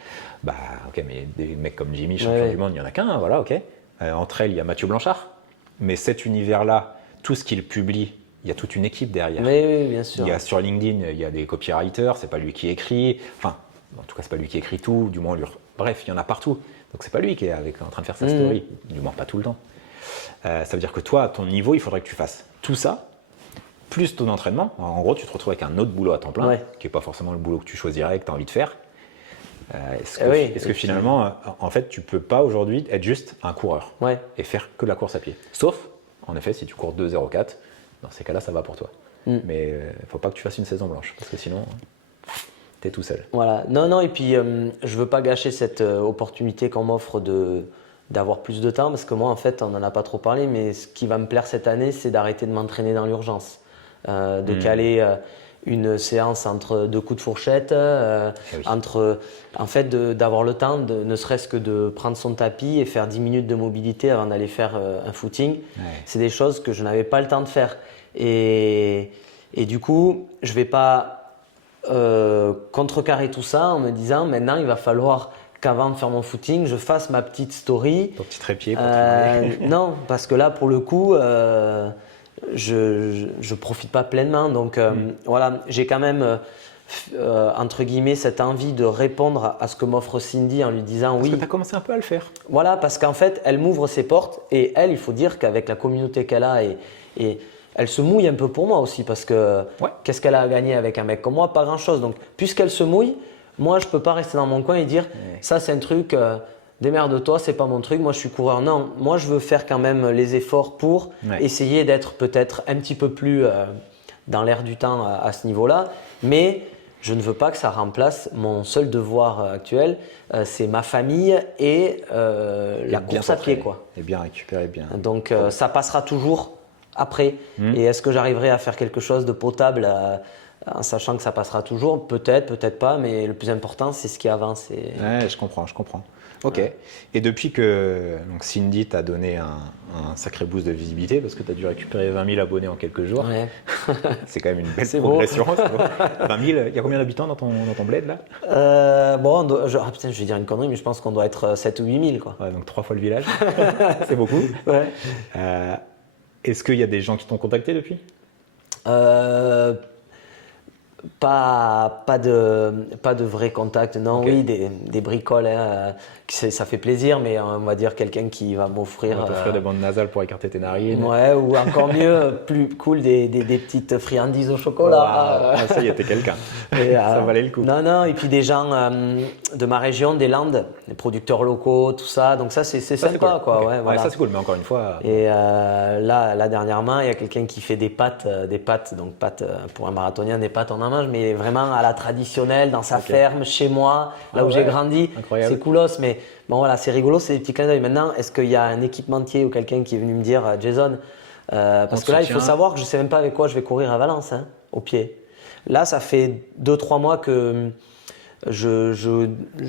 Ok, mais des mecs comme Jimmy, champion du monde, il n'y en a qu'un, voilà, ok. Entre elles, il y a Mathieu Blanchard. Mais cet univers-là, tout ce qu'il publie, il y a toute une équipe derrière. Oui, bien sûr. Il y a sur LinkedIn, il y a des copywriters, c'est pas lui qui écrit. Enfin, en tout cas, c'est pas lui qui écrit tout, du moins, bref, il y en a partout. Donc, c'est pas lui qui est en train de faire sa story, du moins pas tout le temps. Ça veut dire que toi, à ton niveau, il faudrait que tu fasses tout ça, plus ton entraînement. En gros, tu te retrouves avec un autre boulot à temps plein, qui n'est pas forcément le boulot que tu choisirais, que tu as envie de faire. Est-ce que finalement, en fait, tu ne peux pas aujourd'hui être juste un coureur et faire que de la course à pied? Sauf, en effet, si tu cours 2,04, dans ces cas-là, ça va pour toi. Mais il ne faut pas que tu fasses une saison blanche, parce que sinon, tu es tout seul. Voilà. Non, et puis, je ne veux pas gâcher cette opportunité qu'on m'offre d'avoir plus de temps, parce que moi, en fait, on n'en a pas trop parlé, mais ce qui va me plaire cette année, c'est d'arrêter de m'entraîner dans l'urgence. De caler une séance entre deux coups de fourchette, d'avoir le temps, ne serait-ce que de prendre son tapis et faire 10 minutes de mobilité avant d'aller faire un footing. C'est des choses que je n'avais pas le temps de faire. Et du coup, je ne vais pas contrecarrer tout ça en me disant maintenant, il va falloir qu'avant de faire mon footing, je fasse ma petite story. Ton petit trépied. Non, parce que là, pour le coup, je profite pas pleinement. Donc voilà, j'ai quand même entre guillemets cette envie de répondre à ce que m'offre Cindy en lui disant parce que tu as commencé un peu à le faire. Voilà, parce qu'en fait, elle m'ouvre ses portes et elle, il faut dire qu'avec la communauté qu'elle a et elle se mouille un peu pour moi aussi parce que qu'est-ce qu'elle a à gagner avec un mec comme moi? Pas grand-chose. Donc puisqu'elle se mouille, moi, je ne peux pas rester dans mon coin et dire ça, c'est un truc, démerde-toi, c'est pas mon truc, moi je suis coureur. Non, moi je veux faire quand même les efforts pour essayer d'être peut-être un petit peu plus dans l'air du temps à ce niveau-là. Mais je ne veux pas que ça remplace mon seul devoir actuel, c'est ma famille et la course à pied. Et bien récupérer, bien. Donc ça passera toujours après. Et est-ce que j'arriverai à faire quelque chose de potable en sachant que ça passera toujours, peut-être pas, mais le plus important, c'est ce qui avance. Ouais, je comprends. Ok. Et depuis que Cindy t'a donné un sacré boost de visibilité, parce que tu as dû récupérer 20 000 abonnés en quelques jours, c'est quand même une belle progression. 20 000, il y a combien d'habitants dans ton bled là? Je vais dire une connerie, mais je pense qu'on doit être 7 ou 8 000. Quoi. Ouais, donc 3 fois le village, c'est beaucoup. Est-ce qu'il y a des gens qui t'ont contacté depuis? Pas de vrai contact, non. Oui, des bricoles, ça fait plaisir, mais on va dire quelqu'un qui va m'offrir. Des bandes nasales pour écarter tes narines. Ouais, ou encore mieux, plus cool, des petites friandises au chocolat. Ça y est, t'es quelqu'un. Ça valait le coup. Non, et puis des gens de ma région, des Landes, des producteurs locaux, tout ça. Donc ça, c'est sympa, cool. quoi. Okay. Ça c'est cool, mais encore une fois. Et là, dernièrement, il y a quelqu'un qui fait des pâtes, donc pâtes pour un marathonien, des pâtes en amande, mais vraiment à la traditionnelle, dans sa ferme, chez moi, là où j'ai grandi. Incroyable. C'est coolos, mais bon voilà, c'est rigolo, c'est des petits clins d'œil. Maintenant, est-ce qu'il y a un équipementier ou quelqu'un qui est venu me dire Jason, parce que là, il faut savoir que je ne sais même pas avec quoi je vais courir à Valence, au pied. Là, ça fait 2-3 mois que je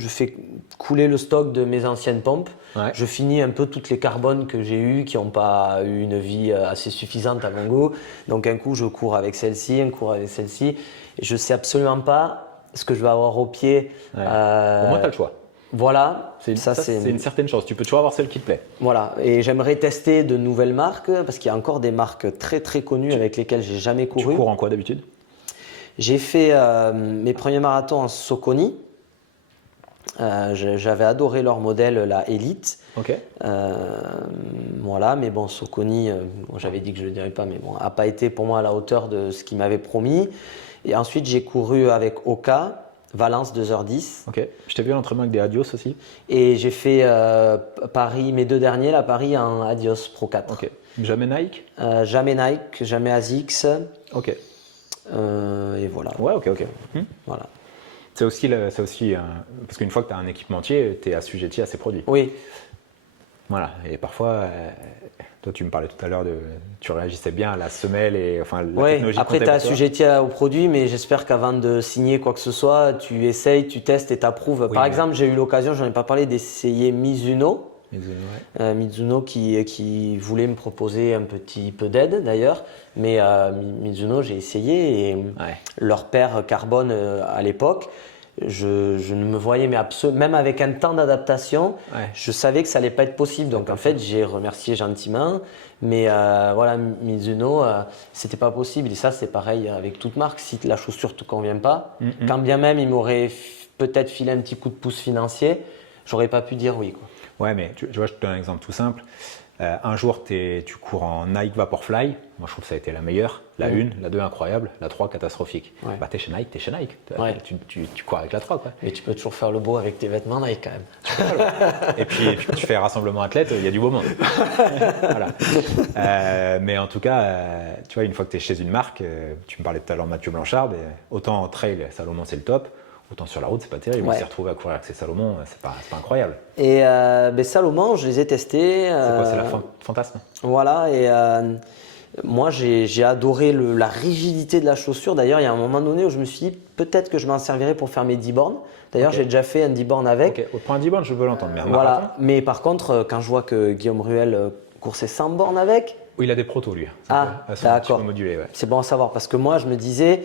fais couler le stock de mes anciennes pompes. Ouais. Je finis un peu toutes les carbones que j'ai eues qui n'ont pas eu une vie assez suffisante à mon goût. Donc un coup, je cours avec celle-ci, un coup avec celle-ci. Et je ne sais absolument pas ce que je vais avoir au pied. Ouais. Au moins, tu as le choix. Voilà, C'est une certaine chance. Tu peux toujours avoir celle qui te plaît. Voilà, et j'aimerais tester de nouvelles marques parce qu'il y a encore des marques très très connues avec lesquelles j'ai jamais couru. Tu cours en quoi d'habitude? J'ai fait mes premiers marathons en Saucony. J'avais adoré leur modèle, la Elite. Ok. Voilà, mais bon, Saucony, j'avais dit que je ne le dirais pas, mais bon, n'a pas été pour moi à la hauteur de ce qu'ils m'avaient promis. Et ensuite, j'ai couru avec Oka, Valence 2h10. Ok. Je t'ai vu à l'entraînement avec des Adios aussi. Et j'ai fait Paris, mes 2 derniers, la Paris en Adios Pro 4. Ok. Jamais Nike? Jamais Nike, jamais ASICS. Ok. Et voilà. Ouais, ok. Voilà. C'est aussi, parce qu'une fois que tu as un équipementier, tu es assujetti à ces produits. Oui. Voilà. Et parfois, toi, tu me parlais tout à l'heure tu réagissais bien à la semelle et enfin la technologie. Après, tu es assujetti au produit, mais j'espère qu'avant de signer quoi que ce soit, tu essayes, tu testes et tu approuves. Par exemple, j'ai eu l'occasion, j'en ai pas parlé, d'essayer Mizuno. Mizuno qui voulait me proposer un petit peu d'aide d'ailleurs, mais Mizuno j'ai essayé et leur paire carbone à l'époque, je ne me voyais mais même avec un temps d'adaptation, je savais que ça allait pas être possible. Donc en fait j'ai remercié gentiment, mais voilà, Mizuno c'était pas possible. Et ça c'est pareil avec toute marque, si la chaussure te convient pas, quand bien même il m'aurait peut-être filé un petit coup de pouce financier, j'aurais pas pu dire oui quoi. Ouais, mais tu vois, je te donne un exemple tout simple. Un jour, tu cours en Nike Vaporfly. Moi, je trouve que ça a été la meilleure. La 1, la 2, incroyable. La 3, catastrophique. Ouais. Bah, t'es chez Nike, Ouais. Tu cours avec la 3, quoi. Mais tu peux toujours faire le beau avec tes vêtements Nike quand même. Et puis tu fais un rassemblement athlète, il y a du beau monde. Voilà. Mais en tout cas, tu vois, une fois que tu es chez une marque, tu me parlais tout à l'heure de Mathieu Blanchard, autant en trail, Salomon, c'est le top. Autant sur la route, c'est pas terrible. Il s'est retrouvé à courir avec ses Salomon, c'est pas incroyable. Et Salomon, je les ai testés. C'est quoi, c'est la fantasme? Voilà, et moi j'ai adoré la rigidité de la chaussure. D'ailleurs, il y a un moment donné où je me suis dit peut-être que je m'en servirais pour faire mes 10 bornes. D'ailleurs, j'ai déjà fait un 10 bornes avec. Ok, pour un 10 bornes, je veux l'entendre. Mais un voilà. marathon? Mais par contre, quand je vois que Guillaume Ruel court ses 100 bornes avec. Oui, il a des protos, lui. D'accord. Modulé, ouais. C'est bon à savoir parce que moi, je me disais.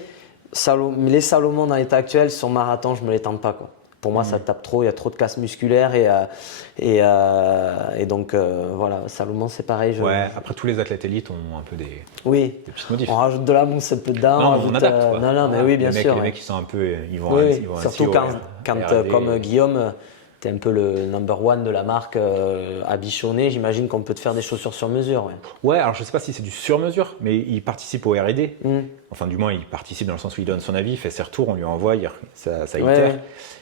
Les Salomon dans l'état actuel sur marathon, je me les tente pas quoi. Pour moi, ça tape trop, il y a trop de casse musculaire et donc voilà, Salomon c'est pareil. Ouais, après tous les athlètes élites ont un peu des petites modifs. On rajoute de la mousse un peu dedans. Non, on adapte. Non, mais oui, bien sûr. Les mecs qui sont un peu, ils vont surtout quand comme Guillaume, tu es un peu le number one de la marque à bichonner, j'imagine qu'on peut te faire des chaussures sur mesure. Ouais, alors je sais pas si c'est du sur-mesure, mais il participe au R&D. Enfin, du moins, il participe dans le sens où il donne son avis, il fait ses retours, on lui envoie, ça itère.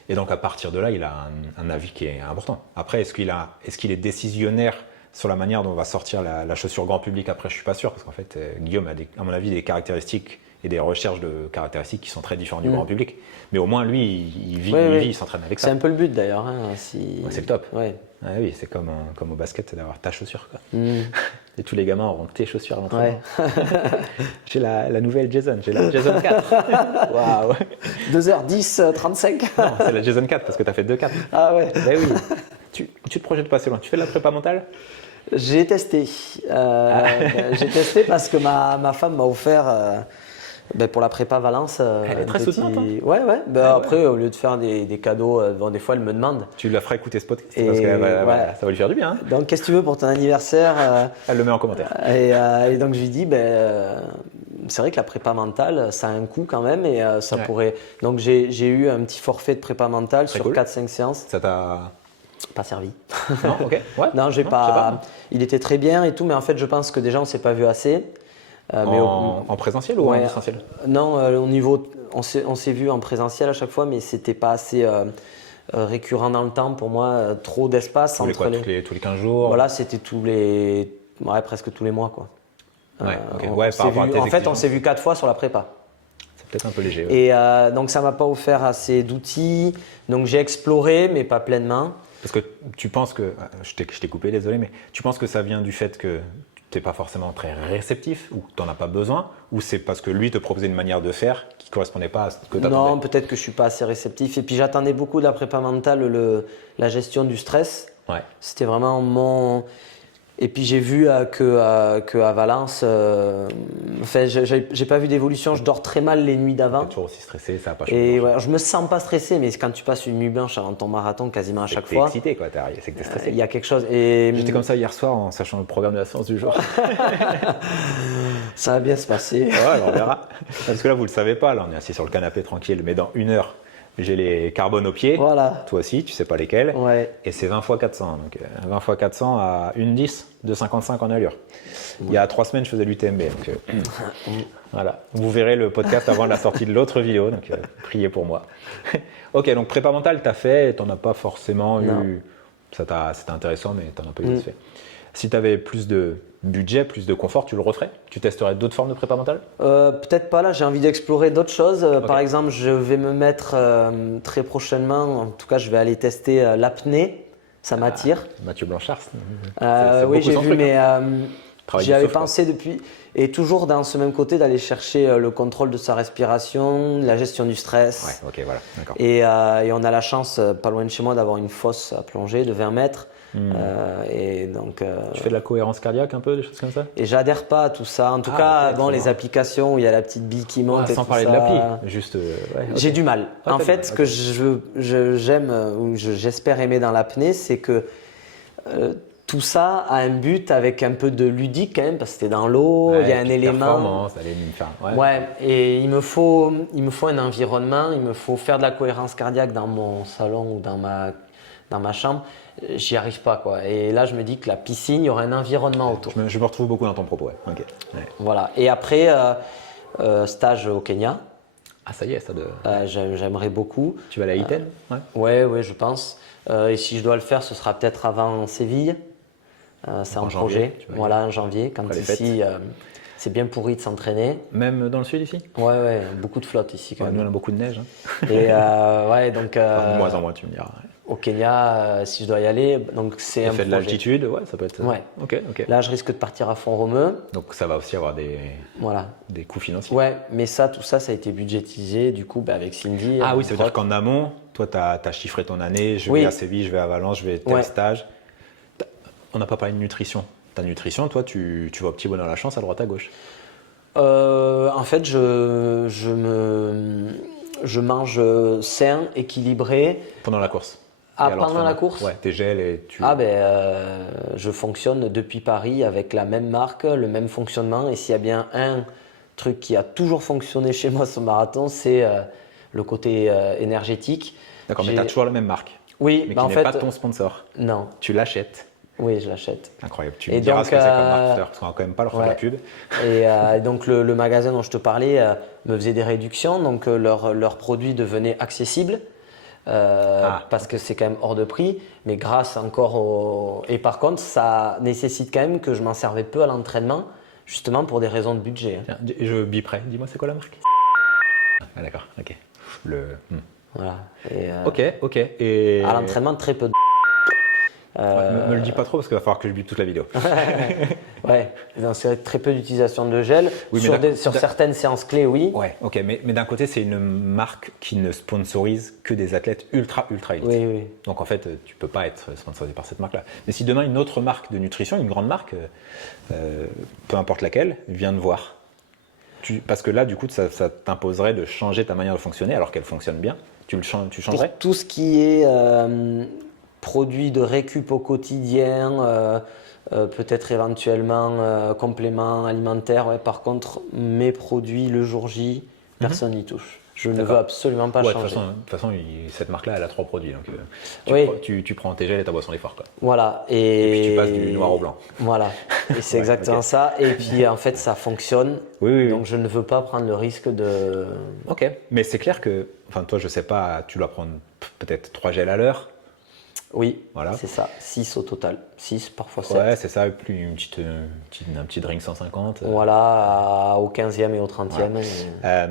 Et donc, à partir de là, il a un avis qui est important. Après, est-ce qu'il est décisionnaire sur la manière dont on va sortir la chaussure grand public? Après, je suis pas sûr, parce qu'en fait, Guillaume a, à mon avis, des caractéristiques et des recherches de caractéristiques qui sont très différentes du grand public. Mais au moins, lui, il s'entraîne avec ça. C'est un peu le but d'ailleurs. C'est le top. Ouais. Ah oui, c'est comme au basket, c'est d'avoir ta chaussure. Quoi. Et tous les gamins auront tes chaussures à l'entraînement. J'ai la nouvelle Jason, j'ai la Jason 4. Waouh. 2h10, 35. Non, c'est la Jason 4 parce que tu as fait 2-4. Ah ouais. Ben oui. Tu te projettes pas assez loin. Tu fais de la prépa mentale? J'ai testé. J'ai testé parce que ma femme m'a offert pour la prépa Valence. Elle est très soutenante. Hein. Ouais. Après, au lieu de faire des cadeaux, des fois elle me demande. Tu la feras écouter ce podcast parce que ça va lui faire du bien. Hein. Donc, qu'est-ce que tu veux pour ton anniversaire Elle le met en commentaire. Et donc, je lui dis, c'est vrai que la prépa mentale, ça a un coût quand même et ça pourrait. Donc, j'ai eu un petit forfait de prépa mentale très sur 4-5 séances. Ça t'a pas servi. Non, ok. Ouais. Non, j'ai pas. Il était très bien et tout, mais en fait, je pense que déjà, on s'est pas vu assez. En présentiel ou en distanciel? Non, au niveau, on s'est vu en présentiel à chaque fois, mais c'était pas assez récurrent dans le temps pour moi. Trop d'espace entre tous les 15 jours. Voilà, c'était presque tous les mois quoi. Ouais, ok. En fait, on s'est vu 4 fois sur la prépa. C'est peut-être un peu léger. Ouais. Et donc, ça m'a pas offert assez d'outils. Donc, j'ai exploré, mais pas pleinement. Parce que tu penses que, je t'ai coupé, désolé, mais tu penses que ça vient du fait que tu n'es pas forcément très réceptif ou tu n'en as pas besoin, ou c'est parce que lui te proposait une manière de faire qui ne correspondait pas à ce que tu attendais? Non, peut-être que je ne suis pas assez réceptif. Et puis j'attendais beaucoup de la prépa mentale la gestion du stress. Ouais. C'était vraiment mon. Et puis j'ai vu que à Valence, enfin, j'ai pas vu d'évolution. Je dors très mal les nuits d'avant. T'es toujours aussi stressé, ça n'a pas changé. Et ouais, je me sens pas stressé, mais quand tu passes une nuit blanche avant ton marathon quasiment à chaque T'es fois, excité, quoi. C'est que t'es stressé. il y a quelque chose. Et J'étais comme ça hier soir en sachant le programme de la séance du jour. ça va bien se passer. Ouais, on verra. Parce que là, vous le savez pas, là, on est assis sur le canapé tranquille, mais dans 1 heure, j'ai les carbones aux pieds. Voilà. Toi aussi, tu sais pas lesquels. Ouais. Et c'est 20 x 400. Donc 20 x 400 à 1,10, 2,55 en allure. Il y a 3 semaines, je faisais l'UTMB. Donc voilà. Vous verrez le podcast avant la sortie de l'autre vidéo. Donc priez pour moi. Ok, donc prépa mentale, tu as fait, tu n'en as pas forcément eu. C'était intéressant, mais tu n'en as pas eu fait. Si tu avais plus de budget, plus de confort, tu le referais? Tu testerais d'autres formes de prépa mentale? Peut-être pas là, j'ai envie d'explorer d'autres choses. Par exemple, je vais me mettre très prochainement, en tout cas, je vais aller tester l'apnée. Ça m'attire. Mathieu Blanchard. Oui, j'ai vu, mais j'y avais souffle, pensé depuis. Et toujours dans ce même côté, d'aller chercher le contrôle de sa respiration, la gestion du stress. Ouais, ok, voilà, d'accord. Et on a la chance, pas loin de chez moi, d'avoir une fosse à plonger de 20 mètres. Et donc, tu fais de la cohérence cardiaque un peu, des choses comme ça? et j'adhère pas à tout ça. En tout cas, bon, les applications où il y a la petite bille qui monte et sans tout parler ça, de l'appli, juste. Ouais, j'ai du mal. Ah, En fait, ce que j'aime ou j'espère aimer dans l'apnée, c'est que tout ça a un but avec un peu de ludique quand même, parce que t'es dans l'eau, il y a un élément. Performance, aller me faire. Ouais, et il me faut un environnement, il me faut faire de la cohérence cardiaque dans mon salon ou dans ma chambre. J'y arrive pas, quoi. Et là, je me dis que la piscine, il y aura un environnement autour. Je me retrouve beaucoup dans ton propos, ouais. Ok. Ouais. Voilà. Et après, stage au Kenya. Ah, ça y est, ça de. J'aimerais beaucoup. Tu vas à la Iten? Ouais, je pense. Et si je dois le faire, ce sera peut-être avant Séville. C'est un projet. Voilà, en janvier. Quand ici, c'est bien pourri de s'entraîner. Même dans le sud ici? Ouais, beaucoup de flotte ici quand même. Nous, on a beaucoup de neige. Et ouais, donc. De moins en moins, tu me diras. Au Kenya, si je dois y aller, donc c'est un projet. De l'altitude, ouais, ça peut être. Ouais. Ok. Là, je risque de partir à Font-Romeu. Donc ça va aussi avoir des coûts financiers. Ouais, mais tout ça a été budgétisé du coup avec Cindy. Ah oui, ça veut dire qu'en amont, toi, tu as chiffré ton année. Je vais à Séville, je vais à Valence, je vais tel stage. On n'a pas parlé de nutrition. Ta nutrition, toi, tu vas au petit bonheur la chance à droite à gauche. En fait, je mange sain, équilibré. Pendant la course? Pendant la course? Ouais, tes gels et tu. Je fonctionne depuis Paris avec la même marque, le même fonctionnement. Et s'il y a bien un truc qui a toujours fonctionné chez moi sur marathon, c'est le côté énergétique. D'accord, mais tu as toujours la même marque? Oui, mais qui n'est pas ton sponsor? Non. Tu l'achètes? Oui, je l'achète. Incroyable. Tu me diras ce que c'est comme marketeur, parce qu'on va quand même pas leur faire la pub. Et donc le magasin dont je te parlais me faisait des réductions, donc leurs produits devenaient accessibles. Parce que c'est quand même hors de prix, mais grâce encore Et par contre, ça nécessite quand même que je m'en servais peu à l'entraînement, justement pour des raisons de budget. Tiens, je biperai. Dis-moi, c'est quoi la marque? Ah d'accord, ok. Voilà. Et, ok. Et... À l'entraînement, très peu de... me le dis pas trop parce qu'il va falloir que je bipe toute la vidéo. Ouais, donc c'est très peu d'utilisation de gel. Oui, sur certaines séances clés, oui. Ouais, ok, mais d'un côté, c'est une marque qui ne sponsorise que des athlètes ultra élite. Oui. Donc en fait, tu peux pas être sponsorisé par cette marque-là. Mais si demain, une autre marque de nutrition, une grande marque, peu importe laquelle, vient te voir, parce que là, du coup, ça t'imposerait de changer ta manière de fonctionner alors qu'elle fonctionne bien. Tu changerais? Pour tout ce qui est produits de récup au quotidien, peut-être éventuellement compléments alimentaires. Ouais, par contre, mes produits le jour J, personne n'y touche. Je ne veux absolument pas changer. De toute façon, cette marque-là, elle a 3 produits. Donc, tu prends tes gels et ta boisson d'effort. Voilà. Et puis tu passes du noir au blanc. Voilà. Et c'est exactement ça. Et puis en fait, ça fonctionne. Oui. Donc je ne veux pas prendre le risque de. Ok. Mais c'est clair que, toi, je sais pas, tu dois prendre peut-être 3 gels à l'heure. Oui, voilà. C'est ça, 6 au total, 6 parfois 7. Ouais, c'est ça, et plus un petit drink 150. Voilà, au 15e et au 30e. Voilà.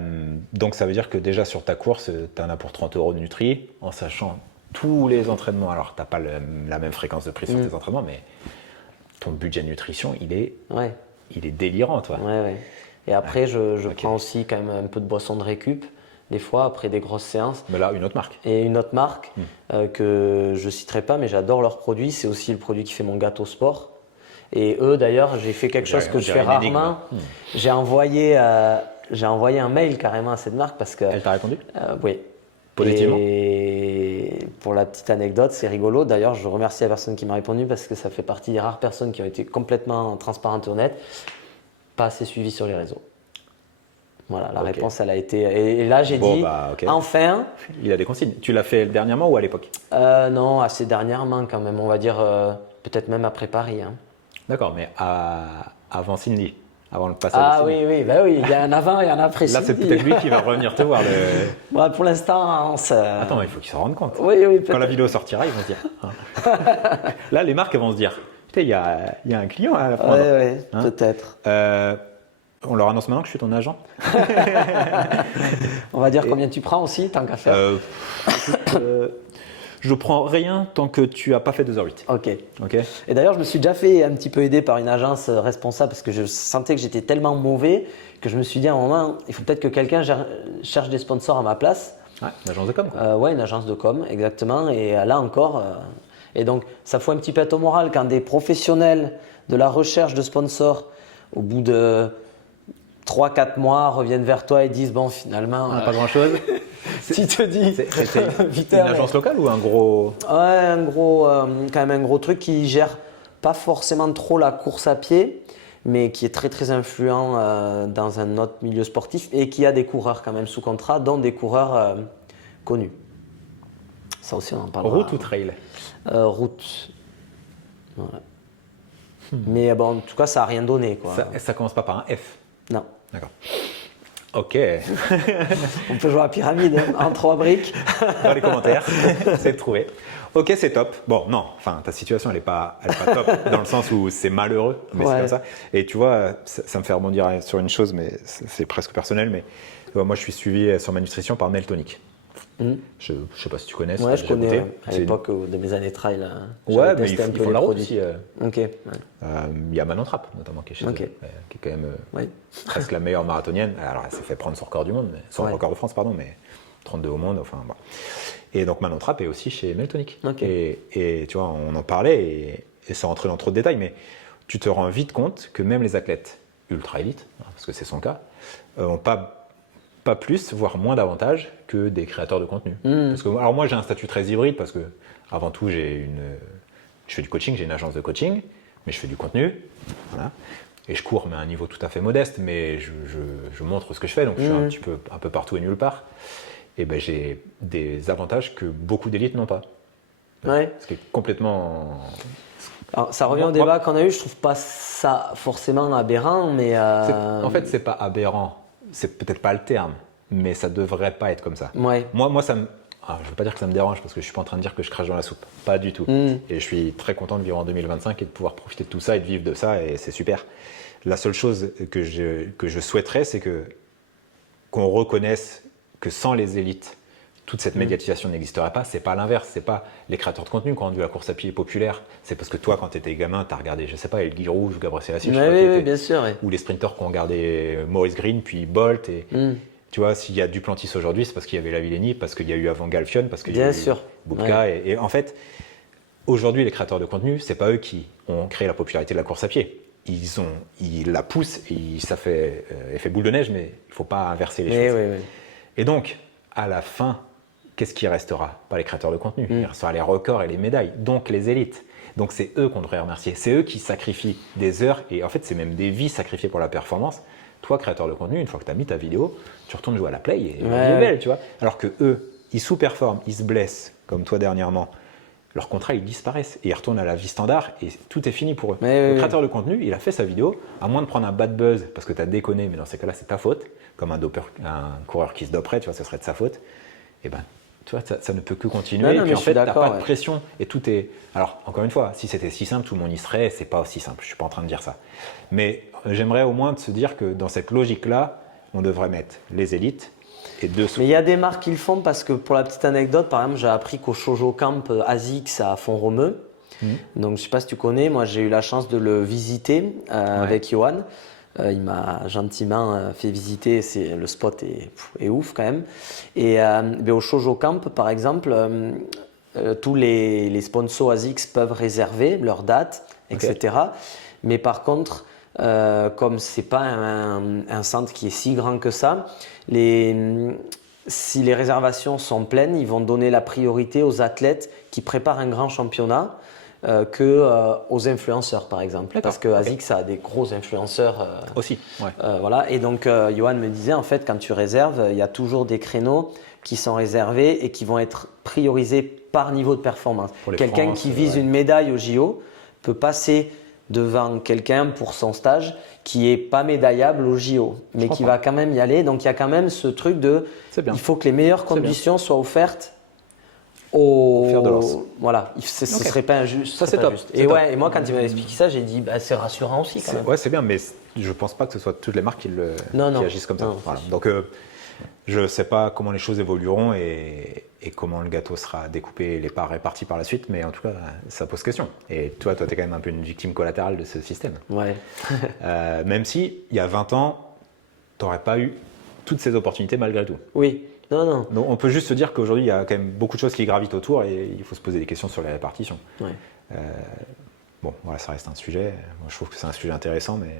Donc ça veut dire que déjà sur ta course, tu en as pour 30 € de Nutri, en sachant tous les entraînements. Alors tu n'as pas la même fréquence de prix sur tes entraînements, mais ton budget nutrition, il est Ouais, délirant, toi. ouais. Et après, je Ok. prends aussi quand même un peu de boisson de récup, des fois, après des grosses séances. Mais là, une autre marque. Et une autre marque que je citerai pas, mais j'adore leurs produits, c'est aussi le produit qui fait mon gâteau sport. Et eux, d'ailleurs, j'ai fait quelque chose que je fais rarement. J'ai envoyé un mail carrément à cette marque parce que. Elle t'a répondu? Oui. Positivement? Et pour la petite anecdote, c'est rigolo. D'ailleurs, je remercie la personne qui m'a répondu parce que ça fait partie des rares personnes qui ont été complètement transparentes et honnêtes. Pas assez suivies sur les réseaux. Voilà, la réponse, elle a été. Et là, j'ai dit, ok. enfin. Il a des consignes. Tu l'as fait dernièrement ou à l'époque? Non, assez dernièrement quand même. On va dire peut-être même après Paris. Hein. D'accord, mais avant Cindy, avant le passage Ah de Cindy. oui, bah oui, il y a un avant et un après. Là, c'est Cindy. peut-être lui qui va revenir te voir. Ouais, pour l'instant, on se. Attends, il faut qu'il s'en rende compte. Oui, Quand la peut-être. vidéo sortira, ils vont se dire. Hein. Là, les marques elles vont se dire, putain, il y a un client à la prendre. Ouais, Hein peut-être. On leur annonce maintenant que je suis ton agent. On va dire combien tu prends aussi, tant qu'à faire. Écoute, je prends rien tant que tu as pas fait 2h08. Ok. Ok. Et d'ailleurs, je me suis déjà fait un petit peu aider par une agence responsable parce que je sentais que j'étais tellement mauvais que je me suis dit à un moment, il faut peut-être que quelqu'un cherche des sponsors à ma place. Ouais, l'agence de com. Quoi. Ouais, une agence de com, exactement. Et là encore, et donc ça fout un petit pet au moral quand des professionnels de la recherche de sponsors, au bout de 3-4 mois, reviennent vers toi et disent bon, finalement, On n'a pas grand-chose. tu te dis, C'est putain, une agence locale ou un gros. ouais, quand même un gros truc qui gère pas forcément trop la course à pied, mais qui est très très influent dans un autre milieu sportif et qui a des coureurs quand même sous contrat, dont des coureurs connus. Ça aussi, on en parlera. Route ou trail? Route. Voilà. Mais bon, en tout cas, ça n'a rien donné. Quoi. Ça commence pas par un F. Non. D'accord. Ok. On peut jouer à la pyramide hein, en 3 briques. Dans les commentaires, c'est de trouver. Ok, c'est top. Bon, non, enfin, ta situation, elle est pas top, dans le sens où c'est malheureux, mais Ouais. c'est comme ça. Et tu vois, ça me fait rebondir sur une chose, mais c'est presque personnel, mais moi, je suis suivi sur ma nutrition par Mel Tonic. Je sais pas si tu connais. si Ouais, t'as je déjà connais. goûté. Ouais. À C'est l'époque de mes années trail. Ouais, j'avais mais testé un ils peu font les la route produits. aussi. Ok. Ouais. Il y a Manon Trapp, notamment, qui est chez eux, Ok. qui est quand même Ouais. presque la meilleure marathonienne. Alors, elle s'est fait prendre son record du monde, son Ouais. record de France, pardon, mais 32 au monde, enfin, bon. Et donc, Manon Trapp est aussi chez Meltonic. Ok. Et tu vois, on en parlait, et sans rentrer dans trop de détails, mais tu te rends vite compte que même les athlètes ultra élites, hein, parce que c'est son cas, n'ont pas plus, voire moins d'avantages que des créateurs de contenu. Parce que, alors moi, j'ai un statut très hybride, parce que, avant tout, je fais du coaching, j'ai une agence de coaching, mais je fais du contenu, voilà. Et je cours, mais à un niveau tout à fait modeste, mais je montre ce que je fais, donc je suis un peu partout et nulle part. Et ben j'ai des avantages que beaucoup d'élites n'ont pas. Ouais. Ce qui est complètement. Alors, ça revient au Moi- débat qu'on a eu. Je trouve pas ça forcément aberrant, mais. En fait, c'est pas aberrant, c'est peut-être pas le terme, mais ça devrait pas être comme ça. Ouais. Moi ça me. Je veux pas dire que ça me dérange parce que je suis pas en train de dire que je crache dans la soupe, pas du tout. Et je suis très content de vivre en 2025 et de pouvoir profiter de tout ça et de vivre de ça, et c'est super. La seule chose que je souhaiterais, c'est qu'on reconnaisse que sans les élites, toute cette médiatisation n'existerait pas. C'est pas l'inverse, c'est pas les créateurs de contenu qui ont rendu la course à pied populaire. C'est parce que toi, quand tu étais gamin, tu as regardé, je sais pas, El Guirouge ou Gabriel Selassie, je sais pas qui Oui, était. bien sûr. Ouais. Ou les sprinteurs qui ont regardé Maurice Green, puis Bolt. Et tu vois, s'il y a Duplantis aujourd'hui, c'est parce qu'il y avait la Villeni, parce qu'il y a eu avant Galfion, parce qu'il y a Bien eu sûr. Bubka. Et en fait, aujourd'hui, les créateurs de contenu, c'est pas eux qui ont créé la popularité de la course à pied. Ils la poussent, ça fait effet boule de neige, mais il faut pas inverser les choses. Oui. Et donc, à la fin, qu'est-ce qui restera? Pas les créateurs de contenu, il restera les records et les médailles, donc les élites. Donc c'est eux qu'on devrait remercier. C'est eux qui sacrifient des heures, et en fait c'est même des vies sacrifiées pour la performance. Toi, créateur de contenu, une fois que tu as mis ta vidéo, tu retournes jouer à la play et la vie est belle, tu vois. Alors que eux, ils sous-performent, ils se blessent, comme toi dernièrement. Leurs contrats, ils disparaissent et ils retournent à la vie standard et tout est fini pour eux. Le créateur de contenu, il a fait sa vidéo, à moins de prendre un bad buzz parce que tu as déconné, mais dans ces cas-là, c'est ta faute. Comme un coureur qui se doperait, tu vois, ce serait de sa faute. Et ben, tu vois, ça ne peut que continuer. Non, et puis mais en je fait, suis tu n'as d'accord, pas de ouais. pression et tout est. Alors, encore une fois, si c'était si simple, tout le monde y serait. C'est pas aussi simple. Je suis pas en train de dire ça. Mais j'aimerais au moins se dire que dans cette logique-là, on devrait mettre les élites et dessous. Mais il y a des marques qui le font parce que pour la petite anecdote, par exemple, j'ai appris qu'au Shoujo Camp ASICS à Font-Romeu, Donc, je ne sais pas si tu connais, moi j'ai eu la chance de le visiter avec Johan. Il m'a gentiment fait visiter, le spot est ouf quand même. Et au Shoujo Camp, par exemple, tous les sponsors ASICS peuvent réserver leur date, etc. Mais par contre, comme ce n'est pas un centre qui est si grand que ça, si les réservations sont pleines, ils vont donner la priorité aux athlètes qui préparent un grand championnat aux influenceurs, par exemple. Parce que ASICS a des gros influenceurs. Aussi, voilà. Et donc, Johan me disait, en fait, quand tu réserves, il y a toujours des créneaux qui sont réservés et qui vont être priorisés par niveau de performance. Quelqu'un qui vise une médaille au JO peut passer devant quelqu'un pour son stage qui n'est pas médaillable au JO, mais qui va quand même y aller. Donc, il y a quand même ce truc il faut que les meilleures conditions soient offertes voilà, ce ne serait pas injuste. Ça, c'est top. Et moi, quand il m'a expliqué ça, j'ai dit c'est rassurant aussi quand même. Ouais, c'est bien, mais je ne pense pas que ce soit toutes les marques qui agissent comme ça. Voilà. Donc, je ne sais pas comment les choses évolueront et comment le gâteau sera découpé et les parts réparties par la suite, mais en tout cas, ça pose question. Et toi, tu es quand même un peu une victime collatérale de ce système. Ouais. Même si, il y a 20 ans, tu n'aurais pas eu toutes ces opportunités malgré tout. Oui. Non. Donc, on peut juste se dire qu'aujourd'hui, il y a quand même beaucoup de choses qui gravitent autour et il faut se poser des questions sur les répartitions. Ouais. Bon, voilà, ça reste un sujet. Moi, je trouve que c'est un sujet intéressant, mais…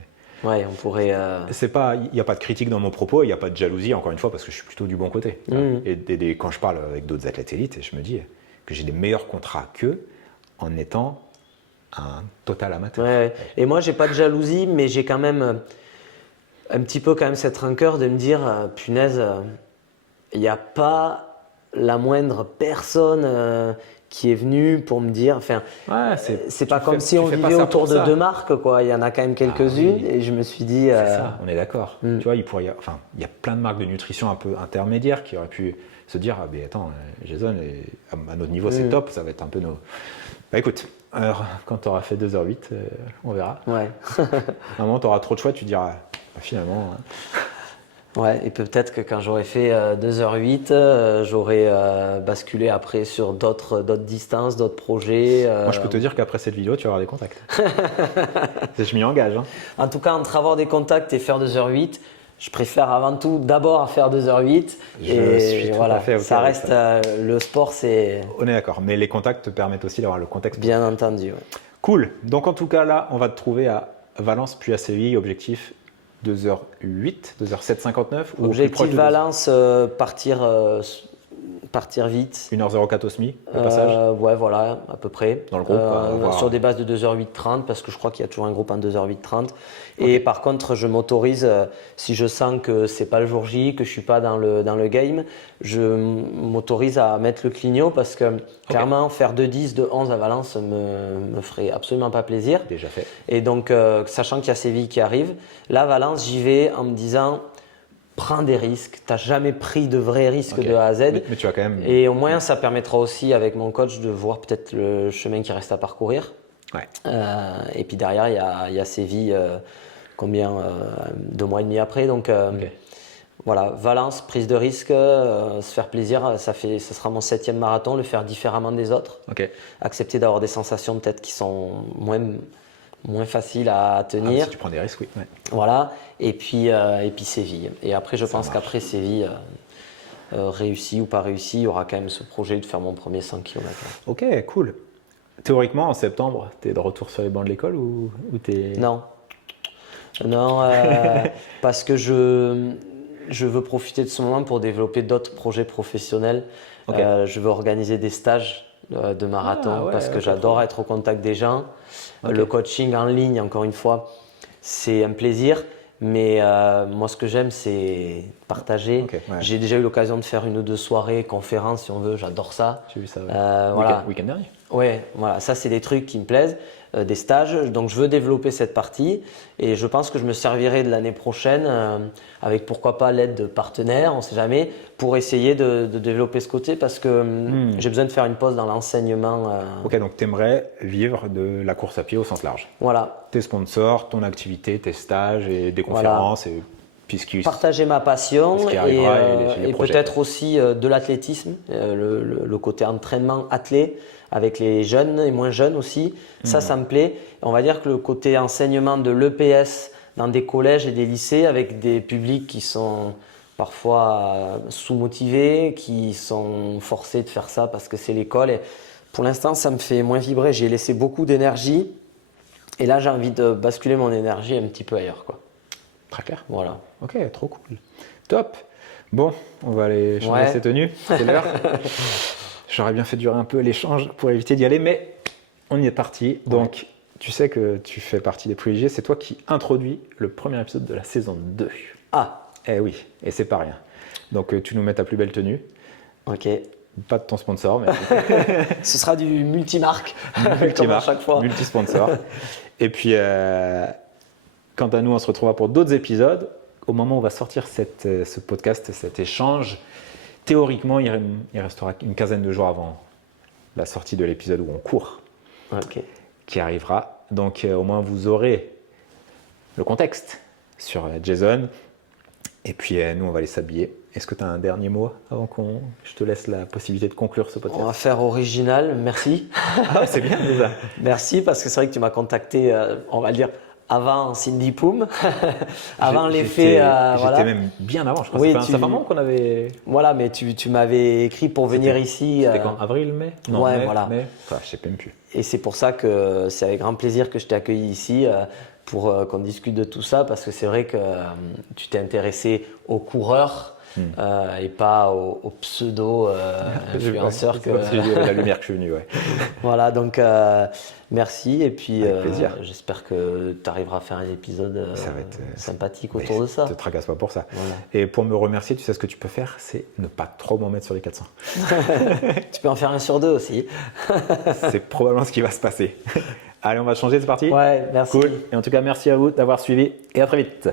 Ouais, on pourrait… Il n'y a pas de critique dans mon propos, il n'y a pas de jalousie, encore une fois, parce que je suis plutôt du bon côté. Et quand je parle avec d'autres athlètes élites, je me dis que j'ai des meilleurs contrats qu'eux en étant un total amateur. Ouais. Et moi, j'ai pas de jalousie, mais j'ai quand même un petit peu quand même cette rancœur de me dire, punaise… Il n'y a pas la moindre personne qui est venue pour me dire. Enfin, c'est pas comme si on vivait autour de deux marques, quoi. Il y en a quand même quelques-unes, et je me suis dit. C'est ça, on est d'accord. Tu vois, il y a plein de marques de nutrition un peu intermédiaires qui auraient pu se dire ah, mais attends, Jason, à notre niveau, c'est top, ça va être un peu nos. Bah écoute, alors, quand tu auras fait 2h08, on verra. Ouais. À un moment, tu auras trop de choix, tu diras finalement. Ouais, et peut-être que quand j'aurais fait 2h08, j'aurais basculé après sur d'autres distances, d'autres projets. Moi, je peux te dire qu'après cette vidéo, tu vas avoir des contacts. Je m'y engage. Hein. En tout cas, entre avoir des contacts et faire 2h08, je préfère avant tout d'abord faire 2h08. Je suis tout à fait OK. Ça reste le sport, c'est… On est d'accord, mais les contacts te permettent aussi d'avoir le contexte. Bien entendu. Ouais. Cool. Donc en tout cas, là, on va te trouver à Valence puis à Séville, objectif 2h08, 2h7,59 ou objectif Valence, partir vite. 1h04 au SMI, le passage Ouais, voilà, à peu près. Dans le groupe sur des bases de 2h08-30, parce que je crois qu'il y a toujours un groupe en 2h08-30. Et par contre, je m'autorise, si je sens que c'est pas le jour J, que je suis pas dans le game, je m'autorise à mettre le clignot parce que clairement, faire 2-10, 2-11 à Valence me ferait absolument pas plaisir. Déjà fait. Et donc, sachant qu'il y a Séville qui arrive, là, Valence, j'y vais en me disant… Prends des risques, tu n'as jamais pris de vrais risques de A à Z. Mais tu as quand même… Et au moins, ça permettra aussi avec mon coach de voir peut-être le chemin qui reste à parcourir. Ouais. Et puis derrière, il y a Séville, 2 mois et demi après. Donc voilà, Valence, prise de risque, se faire plaisir. Ça sera mon 7e marathon, le faire différemment des autres. Accepter d'avoir des sensations peut-être qui sont moins facile à tenir. Si tu prends des risques, oui. Ouais. Voilà, et puis Séville. Et après, je pense qu'après Séville, réussi ou pas réussi, il y aura quand même ce projet de faire mon premier 100 km. Ok, cool. Théoriquement, en septembre, tu es de retour sur les bancs de l'école ou tu es… Non, parce que je veux profiter de ce moment pour développer d'autres projets professionnels. Je veux organiser des stages de marathon parce que j'adore être au contact des gens. Le coaching en ligne, encore une fois, c'est un plaisir, mais moi ce que j'aime c'est partager. J'ai déjà eu l'occasion de faire 1 ou 2 soirées, conférences si on veut, j'adore ça. J'ai vu ça, week-end dernier. Ouais, voilà, ça c'est des trucs qui me plaisent, des stages, donc je veux développer cette partie et je pense que je me servirai de l'année prochaine avec pourquoi pas l'aide de partenaires, on ne sait jamais, pour essayer de développer ce côté parce que j'ai besoin de faire une pause dans l'enseignement. Ok, donc tu aimerais vivre de la course à pied au sens large. Voilà. Tes sponsors, ton activité, tes stages et des conférences et partager ma passion ce qui arrivera et projets. peut-être aussi de l'athlétisme, le côté entraînement athlé avec les jeunes et moins jeunes aussi. Ça me plaît. On va dire que le côté enseignement de l'EPS dans des collèges et des lycées avec des publics qui sont parfois sous-motivés, qui sont forcés de faire ça parce que c'est l'école. Et pour l'instant, ça me fait moins vibrer. J'ai laissé beaucoup d'énergie et là, j'ai envie de basculer mon énergie un petit peu ailleurs, quoi. Très clair. Voilà. Ok, trop cool. Top. Bon, on va aller changer Ouais. ses tenues. C'est l'heure. J'aurais bien fait durer un peu l'échange pour éviter d'y aller, mais on y est parti. Donc, tu sais que tu fais partie des privilégiés. C'est toi qui introduis le premier épisode de la saison 2. Ah, Eh oui, et c'est pas rien. Donc, tu nous mets ta plus belle tenue. ok. Pas de ton sponsor, mais Ce sera du multimarque, comme à multimarque, chaque fois. multisponsor. Et puis, quant à nous, on se retrouvera pour d'autres épisodes. Au moment où on va sortir ce podcast, cet échange, théoriquement, il restera une quinzaine de jours avant la sortie de l'épisode où on court, Ok. qui arrivera. Donc, au moins, vous aurez le contexte sur Jason. Et puis, nous, on va aller s'habiller. Est-ce que tu as un dernier mot avant que je te laisse la possibilité de conclure ce podcast? On va faire original, merci. Ah, c'est bien déjà. Merci parce que c'est vrai que tu m'as contacté, on va le dire, avant Cindy Poum, avant l'effet. J'étais même bien avant, je crois. Oui, Ça fait un moment qu'on avait. Voilà, mais tu m'avais écrit pour venir ici. C'était quand? Avril, mai? Non, ouais, mai, voilà. mai. Enfin, je sais même plus. Et c'est pour ça que c'est avec grand plaisir que je t'ai accueilli ici pour qu'on discute de tout ça parce que c'est vrai que tu t'es intéressé aux coureurs. Et pas aux pseudo influenceurs C'est parce que j'ai dit avec la lumière que je suis venu, ouais. Voilà, donc merci et puis Avec plaisir. j'espère que tu arriveras à faire un épisode Ça va être sympathique Mais autour de ça. Ne te tracasse pas pour ça. Voilà. Et pour me remercier, tu sais ce que tu peux faire, c'est ne pas trop m'en mettre sur les 400. Tu peux en faire un sur deux aussi. C'est probablement ce qui va se passer. Allez, on va changer, c'est parti? Ouais, merci. Cool. Et en tout cas, merci à vous d'avoir suivi et à très vite.